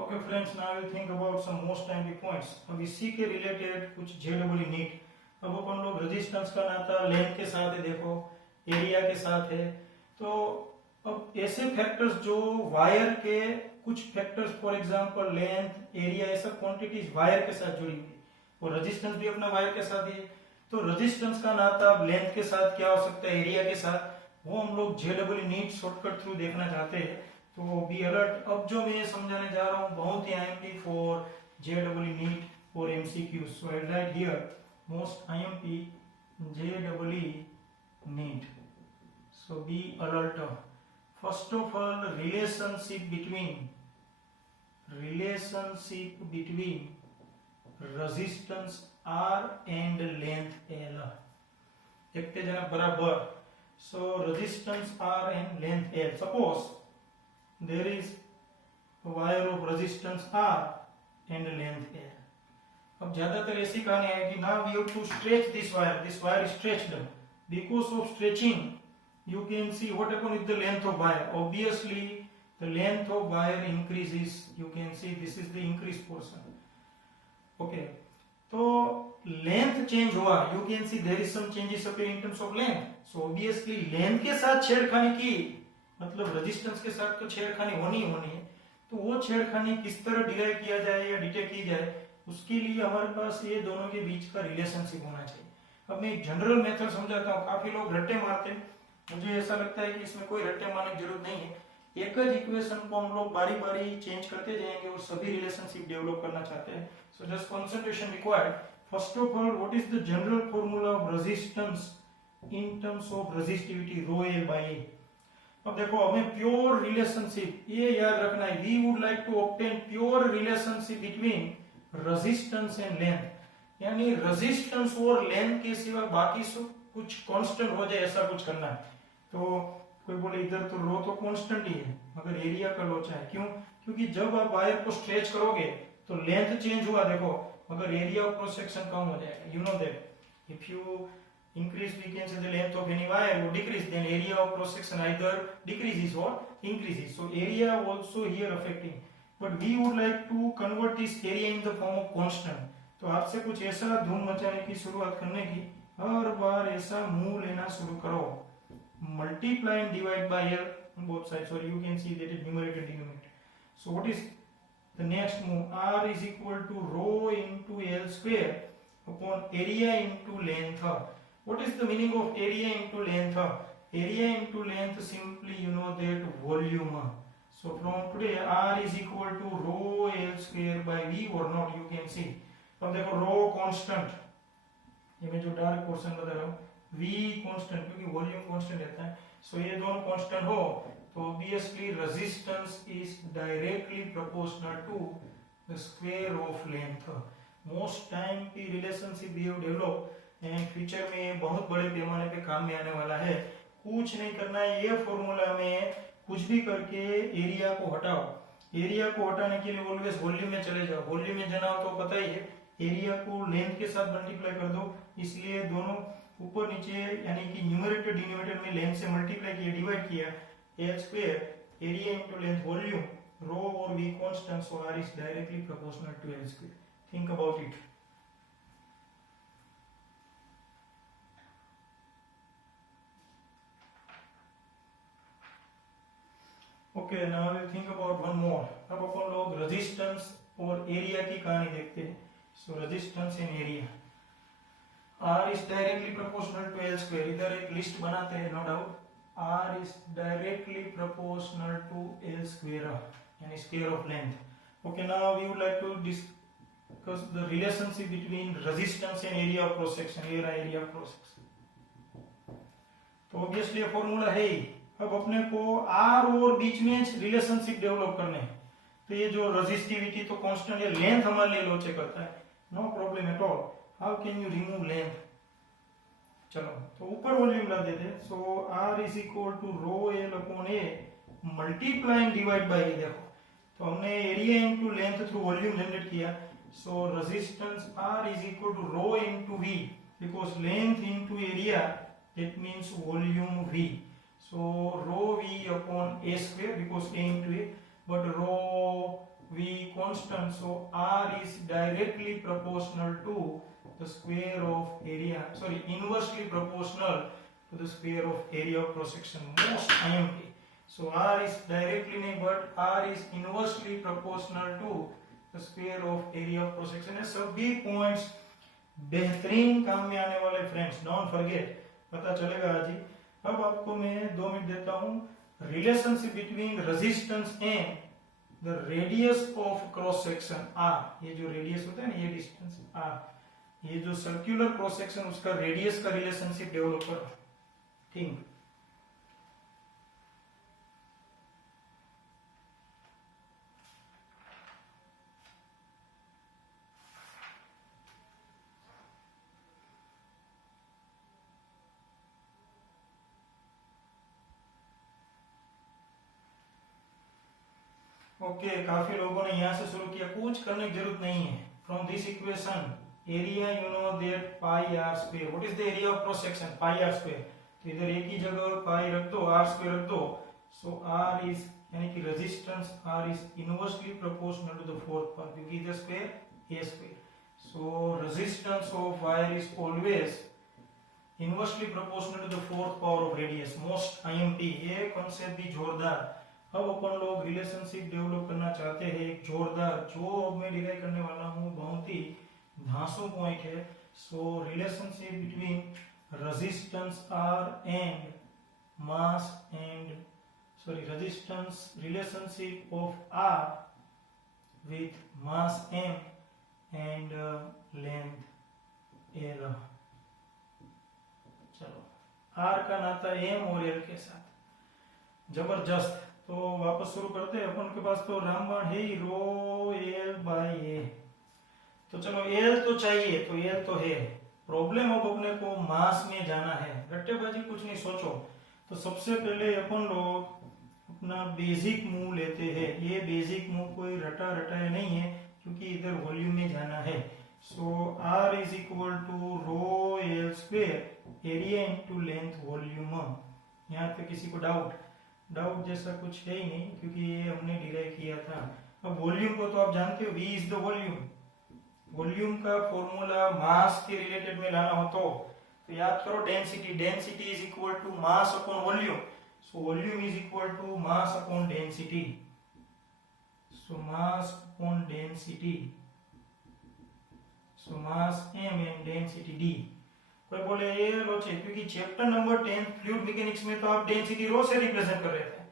Okay friends, now we'll think about some most IMP points. अब इसी के related कुछ जेलेबल नीट. अब अपन लोग रेजिस्टेंस का नाता लेंथ के साथ है, देखो एरिया के साथ है. तो अब ऐसे फैक्टर्स जो वायर के कुछ factors, for example length, area, ऐसा क्वांटिटीज वायर के साथ जुड़ी हुई, और रेजिस्टेंस भी अपना वायर के साथ है. तो रेजिस्टेंस का नाता अब लेंथ के साथ क्या हो सकता है, एरिया के साथ, वो हम लोग जेलेबल नीट शॉर्टकट थ्रू देखना चाहते हैं. तो बी अलर्ट। अब जो मैं समझाने जा रहा हूँ बहुत ही IMP फॉर JEE नीट और MCQ, so I write here most IMP JEE NEET, so be alert. First of all, relationship between resistance R and length L एकटे जना बराबर। so resistance R and length L, suppose there is a wire of resistance R and length L. अब ज्यादातर ऐसी कहानी आएगी ना, we have to stretch this wire is stretched, because of stretching you can see what happens with the length of wire. Obviously the length of wire increases, you can see this is the increased portion. Okay, तो length change हुआ, you can see there is some changes appear in terms of length. So obviously length के साथ छेड़खानी की, मतलब resistance के साथ तो छेड़खानी होनी ही होनी है। तो वो छेड़खानी किस तरह डिराइव किया जाए या डिटेक्ट की जाए, उसके लिए हमारे पास ये दोनों के बीच का रिलेशनशिप होना चाहिए। अब मैं एक जनरल मेथड समझाता हूँ। काफी लोग रट्टे मारते हैं, मुझे ऐसा लगता है कि इसमें कोई रट्टे मारने की जरूरत नहीं है। एक ही इक्वेशन को हम लोग बारी बारी चेंज करते जाएंगे और सभी रिलेशनशिप डेवलप करना चाहते हैं। So just concentration required. First of all, what is the general formula of resistance in terms of resistivity rho A by A. अब देखो, हमें प्योर रिलेशनशिप ये याद रखना है। We would like to obtain pure relationship between resistance and length, यानी resistance और length के सिवा बाकी सब कुछ कांस्टेंट हो जाए, ऐसा कुछ करना है। तो कोई बोले इधर तो रो तो कांस्टेंट ही है मगर एरिया का लोचा है। क्यों? क्योंकि जब आप वायर को स्ट्रेच करोगे तो लेंथ चेंज हुआ देखो, मगर एरिया ऑफ क्रॉस सेक्शन कम हो जाएगा। You know that if you increase, we can say the length of any wire or decrease, then area of cross section either decreases or increases. So area also here affecting, but we would like to convert this area in the form of constant. तो आपसे कुछ ऐसा धूम मचाने की शुरुआत करने की, हर बार ऐसा मुंह लेना शुरू करो। Multiply and divide by L on both sides, or you can see that is numerator denominator. So what is the next move? R is equal to rho into L square upon area into length. What is the meaning of area into length? Area into length simply you know that volume. So from today R is equal to rho L square by V or not, you can see. अब देखो rho constant, ये मैं जो dark portion बता रहा हूँ, V constant क्योंकि volume constant रहता है। So ये दोनों constant हो तो obviously resistance is directly proportional to the square of length. Most time की relationship we have developed and future में बहुत बड़े पैमाने पे काम में आने वाला है। कुछ नहीं करना है, ये फॉर्मूला में कुछ भी करके एरिया को हटाओ। एरिया को हटाने के लिए ऑलवेज वॉल्यूम में चले जाओ। वॉल्यूम में जाना हो तो पता ही है, एरिया को लेंथ के साथ मल्टीप्लाई कर दो, इसलिए दोनों ऊपर नीचे यानी कि न्यूमरेटर डिनोमिनेटर में लेंथ से मल्टीप्लाई किया, डिवाइड किया, L square area into length volume, rho और V constant, so R is directly proportional to L square. Think about it. Okay, now we think about one more. अब अपन लोग resistance और area की कहानी देखते हैं। So resistance and area, R is directly proportional to L square. इधर एक लिस्ट बनाते हैं, no doubt. R is directly proportional to L square यानी square of length. Okay, now we would like to discuss the relationship between resistance and area of cross section. Area of cross section तो obviously ये formula है ही। अब अपने को are और बीच में रिलेशनशिप डेवलप करने हैं। तो ये जो रेजिस्टिविटी तो कांस्टेंट है, लेंथ हमारे लिए लोचे करता है, no problem at all. How can you remove length? चलो तो ऊपर वॉल्यूम रख देते। So R is equal to rho L upon A multiplying divide by A. देखो तो हमने area into length through volume generate किया। So resistance R is equal to rho into V, because length into area that means volume V. So rho v upon a square because a into a, but rho v constant, so r is directly proportional to the square of area, sorry, inversely proportional to the square of area of cross section, most IMP. So r is directly नहीं, but r is inversely proportional to the square of area of cross section। सभी points बेहतरीन काम में आने वाले friends, don't forget. पता चलेगा आज ही। अब आपको मैं 2 मिनट देता हूँ relationship between resistance and the radius of cross section r, ये जो रेडियस होता है ना, ये डिस्टेंस r, ये जो सर्कुलर क्रॉस सेक्शन उसका रेडियस का रिलेशनशिप डेवलप करो. थिंक. ओके, काफी लोगों ने यहाँ से शुरू किया. कुछ करने की जरूरत नहीं है. From this equation area you know that pi r square. What is the area of cross section? Pi r square. तो इधर एक ही जगह पाई रख दो, आर स्क्वायर रख दो. सो आर इज, यानी कि resistance R is inversely proportional to the fourth power, क्योंकि इधर square a square. So resistance of wire is always inversely proportional to the fourth power of radius. Most IMP. ये concept भी जोरदार. अब अपन लोग रिलेशनशिप डेवलप करना चाहते हैं एक जोरदार, जो अब मैं डिराइव करने वाला हूँ बहुत ही धांसू पॉइंट है. So relationship between resistance R and mass and resistance relationship of R with mass m and length l. चलो, r का नाता m और l के साथ. जबरदस्त. तो वापस शुरू करते हैं. अपन के पास तो रामबाण है ही, रो एल बाय ए. तो चलो, एल तो चाहिए, तो एल तो है. प्रॉब्लम अब अपने को मास में जाना है. रट्टेबाजी कुछ नहीं, सोचो. तो सबसे पहले अपन लोग अपना बेसिक मूव लेते हैं. ये बेसिक मूव कोई रटा रटाया नहीं है, क्योंकि इधर वॉल्यूम में जाना है. So R is equal to rho L square area into length volume. यहाँ पे किसी को डाउट जैसा कुछ है ही नहीं, क्योंकि ये हमने डिराइव किया था. अब वॉल्यूम को तो आप जानते हो, V is the volume. Volume का फॉर्मूला मास के रिलेटेड में लाना हो तो याद करो density. Density is equal to mass upon volume. So volume is equal to mass upon density. So mass upon density. So mass m and density d. कोई बोले ये लोचे, क्योंकि चैप्टर नंबर 10 फ्लूइड मैकेनिक्स में तो आप डेंसिटी रो से represent कर रहे थे,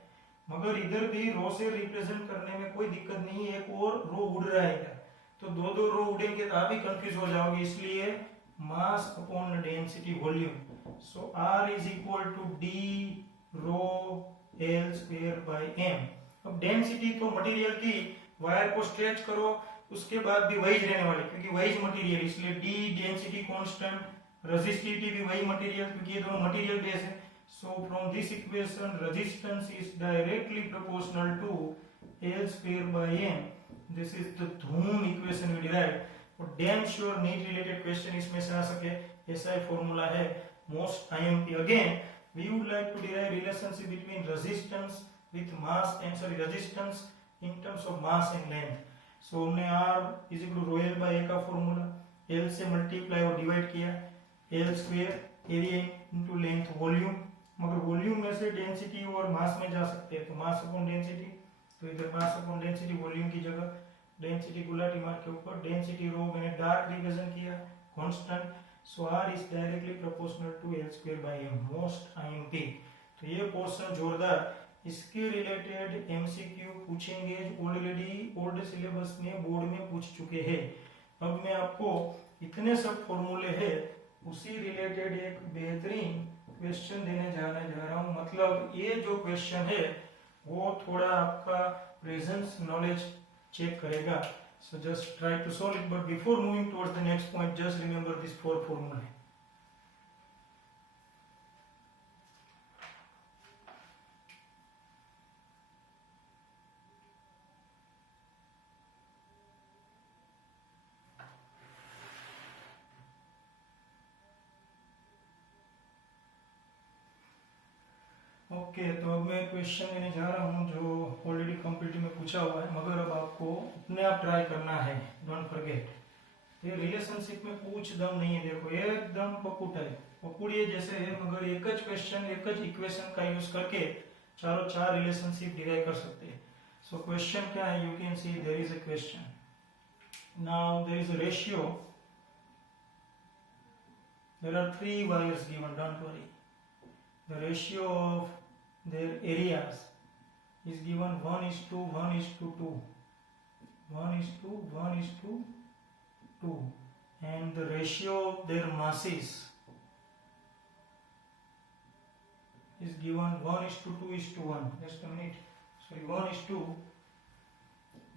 मगर इधर भी रो से रिप्रेजेंट करने में कोई दिक्कत नहीं है. एक और रो उड़ रहा है, तो दो रो उड़ेंगे तो आप भी कंफ्यूज हो जाओगे. इसलिए mass upon density volume. So R is equal to D rho L square by M. अब डेंसिटी तो मटेरियल की, वायर को स्ट्रेच करो उसके बाद भी वही रहने वाली, क्योंकि वही मटेरियल, इसलिए डी डेंसिटी कांस्टेंट. रेजिस्टिविटी भी वही मटेरियल, क्योंकि ये दोनों मटेरियल बेस है. So from this equation resistance is directly proportional to L square by M. This is the धूम इक्वेशन वी डिराइव. और damn sure NEET related question इसमें से आ सके, ऐसा ही फॉर्मूला है. Most IMP. Again we would like to derive relationship between resistance with mass and resistance in terms of mass and length. So हमने R is equal to rho L by A का formula L से multiply और divide किया. L square area into length volume. मगर volume में से density और मास में जा सकते हैं, तो मास अपॉन डेंसिटी. तो इधर मास अपॉन डेंसिटी वॉल्यूम की जगह डेंसिटी गुलाटी मार्क के ऊपर. डेंसिटी रो मैंने डार्क रिप्रेजेंट किया constant. So R is directly proportional to L square by M. Most IMP. तो ये पोर्शन जोरदार. इसके रिलेटेड एमसीक्यू पूछेंगे, ऑलरेडी ओल्ड सिलेबस में बोर्ड में पूछ चुके हैं. अब मैं आपको इतने सब फॉर्मूले हैं, उसी रिलेटेड एक बेहतरीन क्वेश्चन देने जा रहा हूं. मतलब ये जो क्वेश्चन है वो थोड़ा आपका प्रेजेंस नॉलेज चेक करेगा. So just try to solve it. But before moving towards the next point, just remember this 4 फॉर्मूले. ओके, तो अब मैं क्वेश्चन लेने जा रहा हूँ जो ऑलरेडी कॉम्पिटिटिव में पूछा हुआ है, मगर अब आपको अपने आप ट्राई करना है. Don't forget. ये रिलेशनशिप में पूछ दम नहीं है. देखो एकदम पकुट है, पकुड़िए जैसे है, मगर एक ज क्वेश्चन एक ज इक्वेशन का यूज करके चारों चार रिलेशनशिप डिराइव कर सकते हैं. सो क्वेश्चन क्या है? You can see there is a question. Now there is a ratio. There are 3 wires given. Don't worry. The ratio of their areas is given 1:1:2, 1:1:2, and the ratio of their masses is given 1:2:1. Just a minute. Sorry,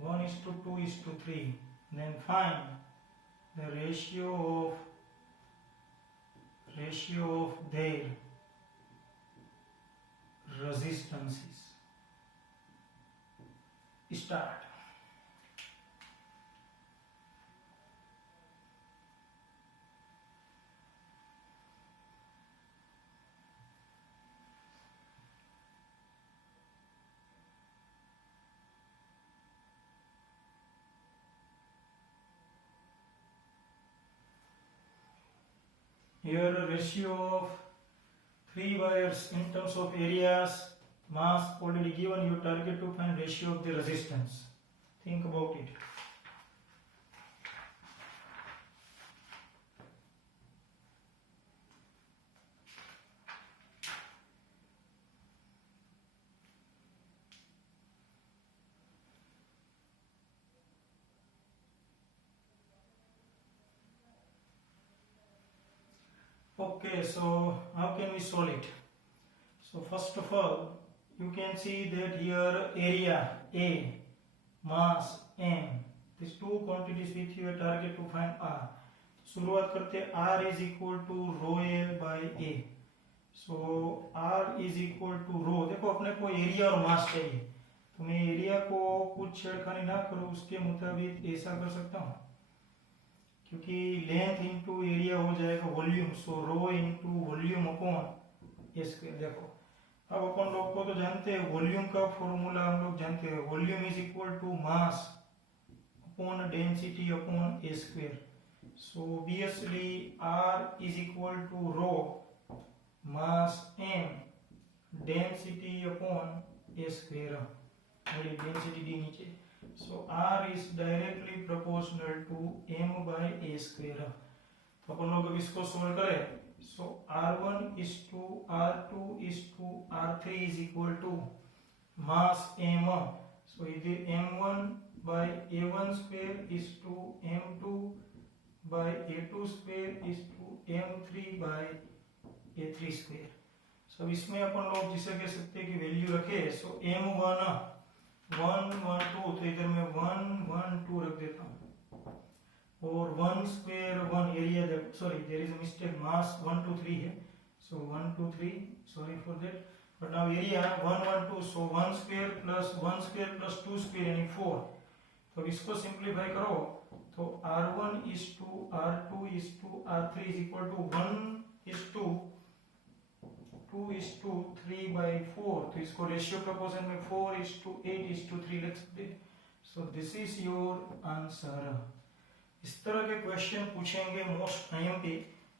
1:2:3. Then find the ratio of their resistances. Start. Here a ratio of 3 wires in terms of areas, mass already given. You target to find ratio of the resistance. Think about it. Okay, so how can we solve it? So first of all, you can see that here area A, mass M, these two quantities which you target to find R. शुरुआत करते R is equal to rho L by A. So R is equal to rho. देखो अपने को area और मास चाहिए, तो मैं area को कुछ छेड़खानी ना करूँ, उसके मुताबिक ऐसा कर सकता हूँ, क्योंकि लेंथ इंटू एरिया हो जाएगा volume. So rho into volume upon a square. देखो अब अपन लोग को तो जानते हैं वॉल्यूम का फॉर्मूला, हम लोग जानते हैं volume is equal to mass upon density upon a square. So obviously R is equal to rho mass M density upon a square. Density D नीचे. So R is directly proportional to m by a square. तो अपन लोग अब इसको solve करें. So R1 is to R2 is to R3 is equal to mass m. So either m1 by a1 square is to m2 by a2 square is to m3 by a3 square. So इसमें अपन लोग जिसे कह सकते हैं कि value रखे. So m1 1 1 2, तो इधर मैं 1 1 2 रख देता हूँ, और 1 square 1 area, sorry there is a mistake, mass 1 2 3 है. सो 1 2 3, sorry for that. But now area 1 1 2, सो 1 square plus 1 square plus 2 square यानी 4. तो इसको सिंप्लीफाई करो तो R1 is to R2 is to R3 is equal to 1 is to 2 is to 3 by 4. तो इसको रेशियो प्रपोर्शन में 4 is to 8 is to 3 लिख सकते हैं. So this is your answer. इस तरह के क्वेश्चन पूछेंगे मोस्ट टाइम पे.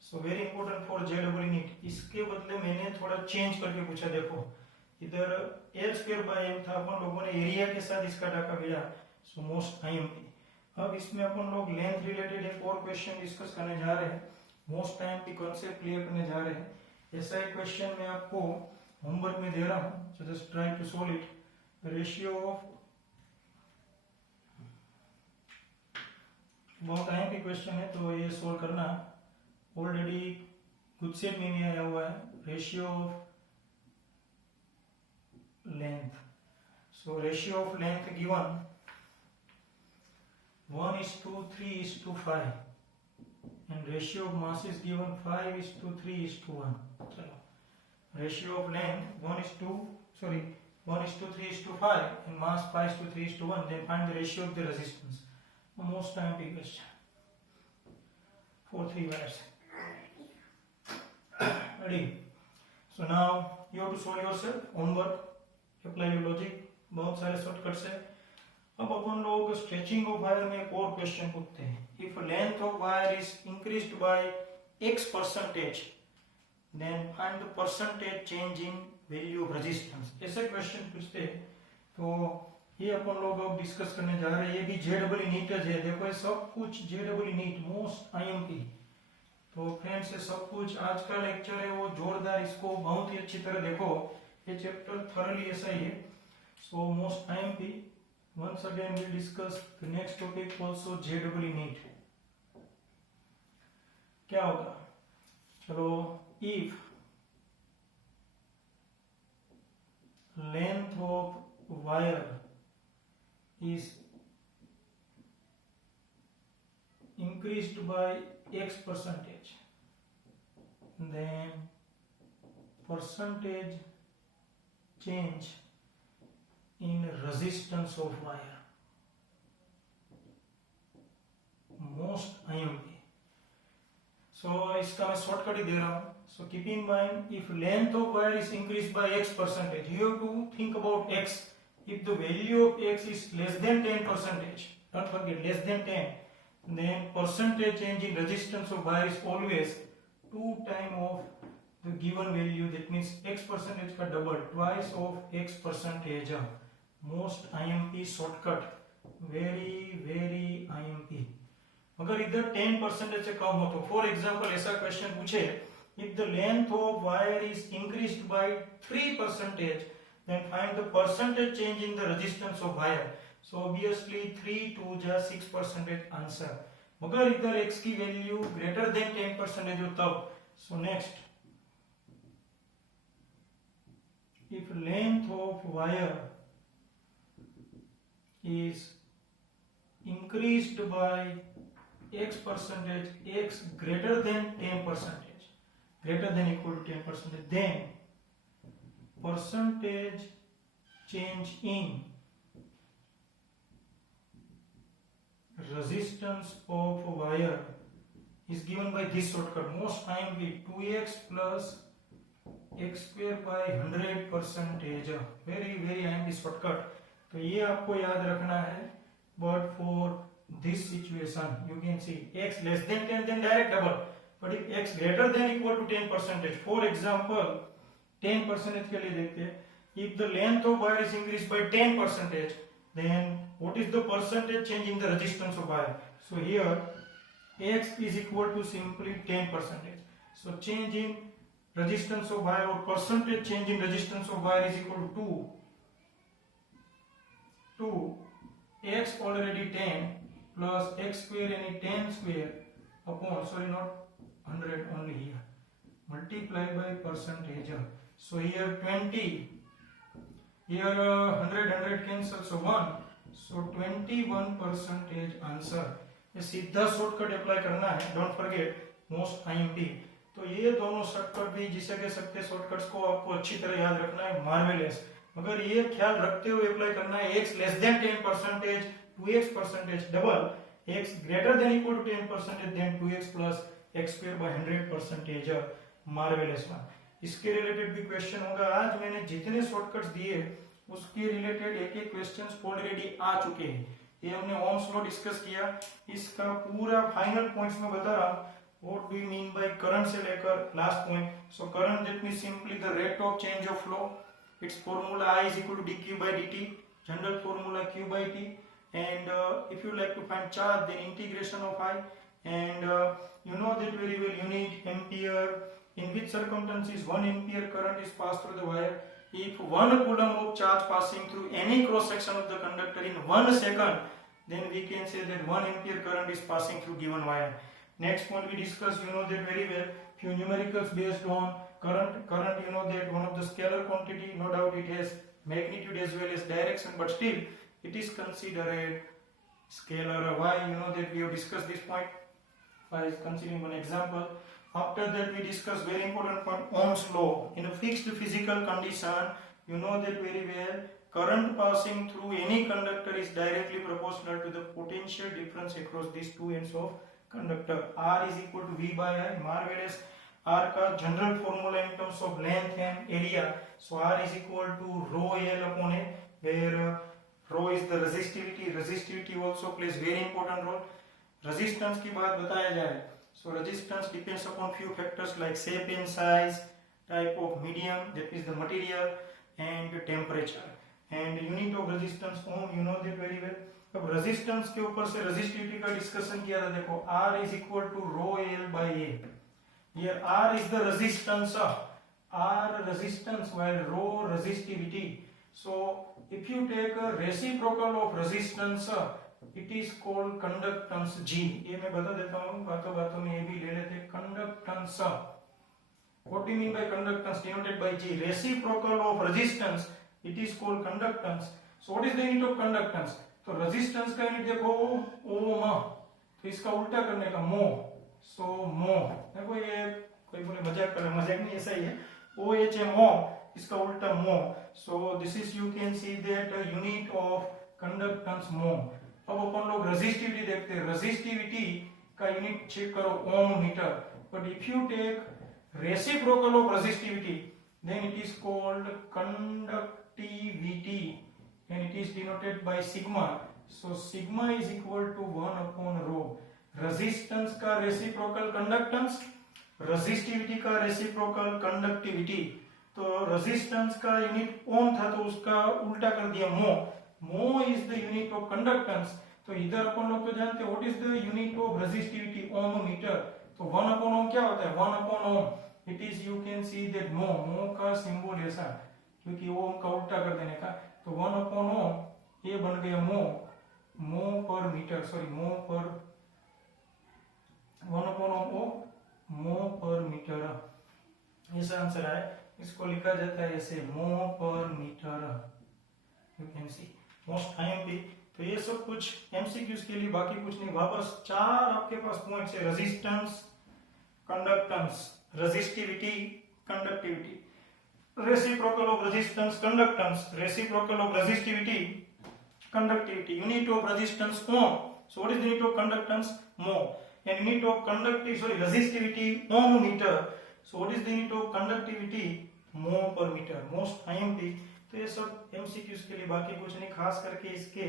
So very important for JW NEET. इसके बदले मैंने थोड़ा चेंज करके पूछा. देखो इधर एल स्क्वायर बाय एम था, अपन लोगों ने एरिया के साथ इसका डाका मिला. सो मोस्ट टाइम पे. अब इसमें अपन लोग लेंथ रिलेटेड एक और क्वेश्चन डिस्कस करने जा रहे हैं. मोस्ट टाइम पे कॉन्सेप्ट क्लियर करने जा रहे हैं. ऐसा एक क्वेश्चन मैं आपको होमवर्क में दे रहा हूं, so just try to solve it. Ratio of, बहुत टाइम की क्वेश्चन है तो ये सॉल्व करना. ऑलरेडी कुछ सेट में भी आया हुआ है. Ratio of length. So ratio of length given 1:3:5 and ratio of mass is given 5:3:1. चलो ratio of length 1:3:5 and mass 5:3:1. Then find the ratio of the resistance. Most time big question for 3 wires. Ready? So now you have to solve yourself. Homework, apply your logic. बहुत सारे shortcuts है. अब अपन लोग stretching of wire में एक और question पूछते हैं. If length of wire is increased by x%, then find the percentage change in value of resistance. ऐसे क्वेश्चन पूछते हैं. तो ये अपन लोग अब डिस्कस करने जा रहे हैं. ये भी जेडब्ल्यू नीट है. देखो ये सब कुछ जेडब्ल्यू नीट मोस्ट आईएमपी. तो फ्रेंड्स ये सब कुछ आज का लेक्चर है वो जोरदार. इसको बहुत ही अच्छी तरह देखो. ये चैप्टर thoroughly ऐसा ही है. So most IMP. Once again we discuss the next topic also JEE NEET. क्या होगा? चलो, if length of wire is increased by X percentage, then percentage change in resistance of wire. Most IMP. So इसका मैं shortcut ही दे रहा हूँ. So keep in mind, if length of wire is increased by X percentage, you have to think about X. If the value of X is less than 10%, don't forget less than 10, then percentage change in resistance of wire is always 2 times of the given value. That means X percentage का double, twice of X percentage. Most IMP shortcut, very IMP. अगर इधर 10% से कम हो तो for example ऐसा question पूछे, if the length of wire is increased by 3%, then find the percentage change in the resistance of wire. So obviously 3 2 जा 6% answer. मगर इधर x की वैल्यू ग्रेटर देन 10% हो तब. So next, if length of wire is increased by X percentage, X greater than 10%, greater than equal to 10%, then percentage change in resistance of wire is given by this shortcut. Most time be 2x plus x square by 100%. Very IMP shortcut. तो ये आपको याद रखना है. But for this situation, you can see x less than 10, then direct double. But if x greater than equal to 10%, for example, 10% के लिए देखते हैं. If the length of wire is increased by 10%, then what is the percentage change in the resistance of wire? So here x is equal to simply 10%. So change in resistance of wire or percentage change in resistance of wire is equal to 2 x already 10 plus x square any 10 square upon, sorry, not 100, only here, multiply by percentage. So here 20, here 100 cancel, so 1, so 21% answer. ये सीधा shortcut apply करना है. Don't forget most IMP. तो ये दोनों shortcut भी जिसे कह सकते हैं शॉर्टकट्स को आपको अच्छी तरह याद रखना है. मार्वेलस. मगर ये ख्याल रखते हुए अप्लाई करना है. x less than 10%, 2x percentage double, x greater than equal to 10%, then 2x plus x square by 100%. Marvellous one. इसके रिलेटेड भी क्वेश्चन होगा. आज मैंने जितने शॉर्टकट्स दिए उसके रिलेटेड एक क्वेश्चंस ऑलरेडी आ चुके हैं. ये हमने ओम्स लॉ डिस्कस किया. इसका पूरा फाइनल पॉइंट्स में बता रहा हूं. What do you mean by current से लेकर last point. So current, that means simply the rate of change of flow. Its formula I is equal to dq by dt. General formula q by t. And if you like to find charge, then integration of I. And you know that very well. You need ampere. In which circumstances 1 ampere current is passed through the wire. If 1 coulomb of charge passing through any cross section of the conductor in 1 second, then we can say that 1 ampere current is passing through given wire. Next point we discussed, you know that very well. Few numericals based on current. Current, you know that one of the scalar quantity. No doubt it has magnitude as well as direction, but still it is considered scalar. Why? You know that we have discussed this point. By considering one example. After that we discuss very important point, Ohm's law. In a fixed physical condition, you know that very well, current passing through any conductor is directly proportional to the potential difference across these two ends of conductor. R is equal to V by I. Marvelous. R का general formula in terms of length and area. So R is equal to rho L upon A, where rho is the resistivity. Resistivity also plays very important role. Resistance की बात बताया जाए. So resistance depends upon few factors like shape and size, type of medium, that is the material, and temperature. And unit of resistance ohm, you know that very well. अब resistance के ऊपर से resistivity का discussion किया था. देखो R is equal to rho L by A. Here R is the resistance R resistance while rho resistivity. So if you take a reciprocal of resistance, it is called conductance G. ये मैं बता देता हूँ, बातों बातों में ये भी ले लेते हैं conductance. What do you mean by conductance denoted by G? Reciprocal of resistance, it is called conductance. So what is the unit of conductance? तो resistance का unit देखो ओम, तो इसका उल्टा करने का मो. So मो, देखो ये कोई बोले मजाक कर रहे, मजाक नहीं, ऐसा ही है. OHM ओम, इसका उल्टा मो. So this is, you can see that unit of conductance mho. अब अपन लोग रेजिस्टिविटी देखते हैं, रेजिस्टिविटी का यूनिट चेक करो ohm metre. But if you take reciprocal of resistivity, then it is called conductivity and it is denoted by sigma. So sigma is equal to 1 upon rho. Resistance का reciprocal conductance, resistivity का reciprocal conductivity. तो resistance का unit ohm था तो उसका उल्टा कर दिया mho. Mho is the unit of conductance. तो इधर अपन लोग तो जानते हैं what is the unit of resistivity, ohm meter. तो 1 अपॉन ओम क्या होता है, 1 upon ohm. It is, you can see that mho, mho का सिंबल ऐसा, क्योंकि ओम का उल्टा कर देने का. तो 1 अपॉन ओम ये बन गया मो, मो पर मीटर, सॉरी मो पर 1 अपॉन ओम मो पर मीटर. ऐसा आंसर है. इसको लिखा जाता है ऐसे मो पर meter. You can see most IMP. तो ये सब कुछ एमसीक्यूज के लिए, बाकी कुछ नहीं. वापस 4 आपके पास पॉइंट्स है, resistance, conductance, resistivity, conductivity. Reciprocal of resistance, conductance, reciprocal of resistivity, conductivity. Unit of resistance ohm. So what is the unit of conductance? Mho. And unit of resistivity ohm meter. So what is the unit of conductivity? Mho per meter. Most IMP. तो ये सब MCQs के लिए, बाकी कुछ नहीं. खास करके इसके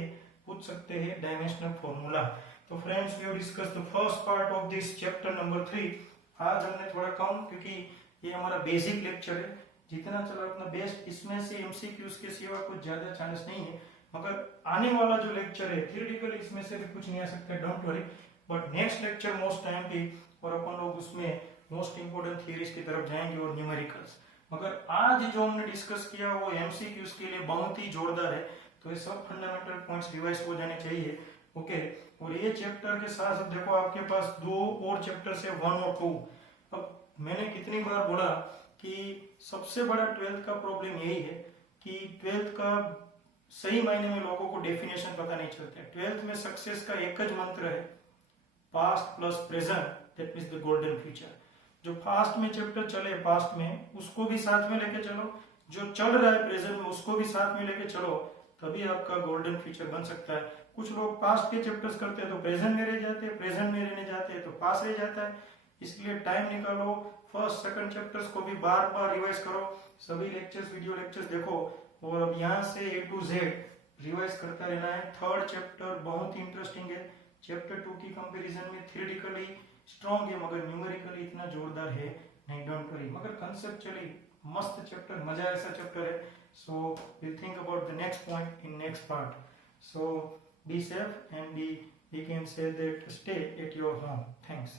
पूछ सकते हैं डायमेंशनल फॉर्मूला. तो friends, we have discussed the first part of this chapter number 3. आज हमने थोड़ा कम, क्योंकि ये हमारा बेसिक लेक्चर है, जितना चला उतना बेस्ट. इसमें से MCQs के सिवा कुछ ज्यादा चांस नहीं है. मगर आने वाला जो लेक्चर है थियोरेटिकल, इसमें से भी कुछ नहीं आ सकता, don't worry. But next lecture most time पे, और अपन लोग उसमें मोस्ट इंपोर्टेंट थियरीज की तरफ जाएंगे और न्यूमेरिकल्स. मगर आज जो हमने डिस्कस किया वो एमसीक्यूज के लिए बहुत ही जोरदार है. तो ये सब फंडामेंटल पॉइंट्स रिवाइज हो जाने चाहिए. ओके. और ये चैप्टर के साथ देखो आपके पास 2 और चैप्टर्स है, 1 और 2. अब मैंने कितनी बार बोला कि सबसे बड़ा 12th का प्रॉब्लम यही है कि 12th का सही मायने में लोगों को डेफिनेशन पता नहीं चलता. 12th में सक्सेस का एक ज मंत्र है, past plus present, that means the golden future. जो पास्ट में चैप्टर चले, पास्ट में उसको भी साथ में लेके चलो, जो चल रहा है प्रेजेंट में उसको भी साथ में लेके चलो, तभी आपका गोल्डन फ्यूचर बन सकता है. कुछ लोग पास्ट के चैप्टर्स करते हैं तो प्रेजेंट में रह जाते हैं, प्रेजेंट में रहने जाते हैं तो पास्ट रह जाता है. इसलिए टाइम निकालो, फर्स्ट सेकंड चैप्टर्स को भी बार बार रिवाइज करो, सभी लेक्चर्स, वीडियो लेक्चर्स देखो, और अब यहाँ से A to Z रिवाइज करता रहना है. थर्ड चैप्टर बहुत ही इंटरेस्टिंग है. चैप्टर 2 की कंपैरिजन में थियोरेटिकली स्ट्रॉन्ग है, मगर न्यूमेरिकली इतना जोरदार है नहीं, डोंट वरी. मगर कंसेप्चुअली मस्त चैप्टर, मजा ऐसा चैप्टर है. So will think about the next point in next part. So be safe and we can say that stay at your home. Thanks.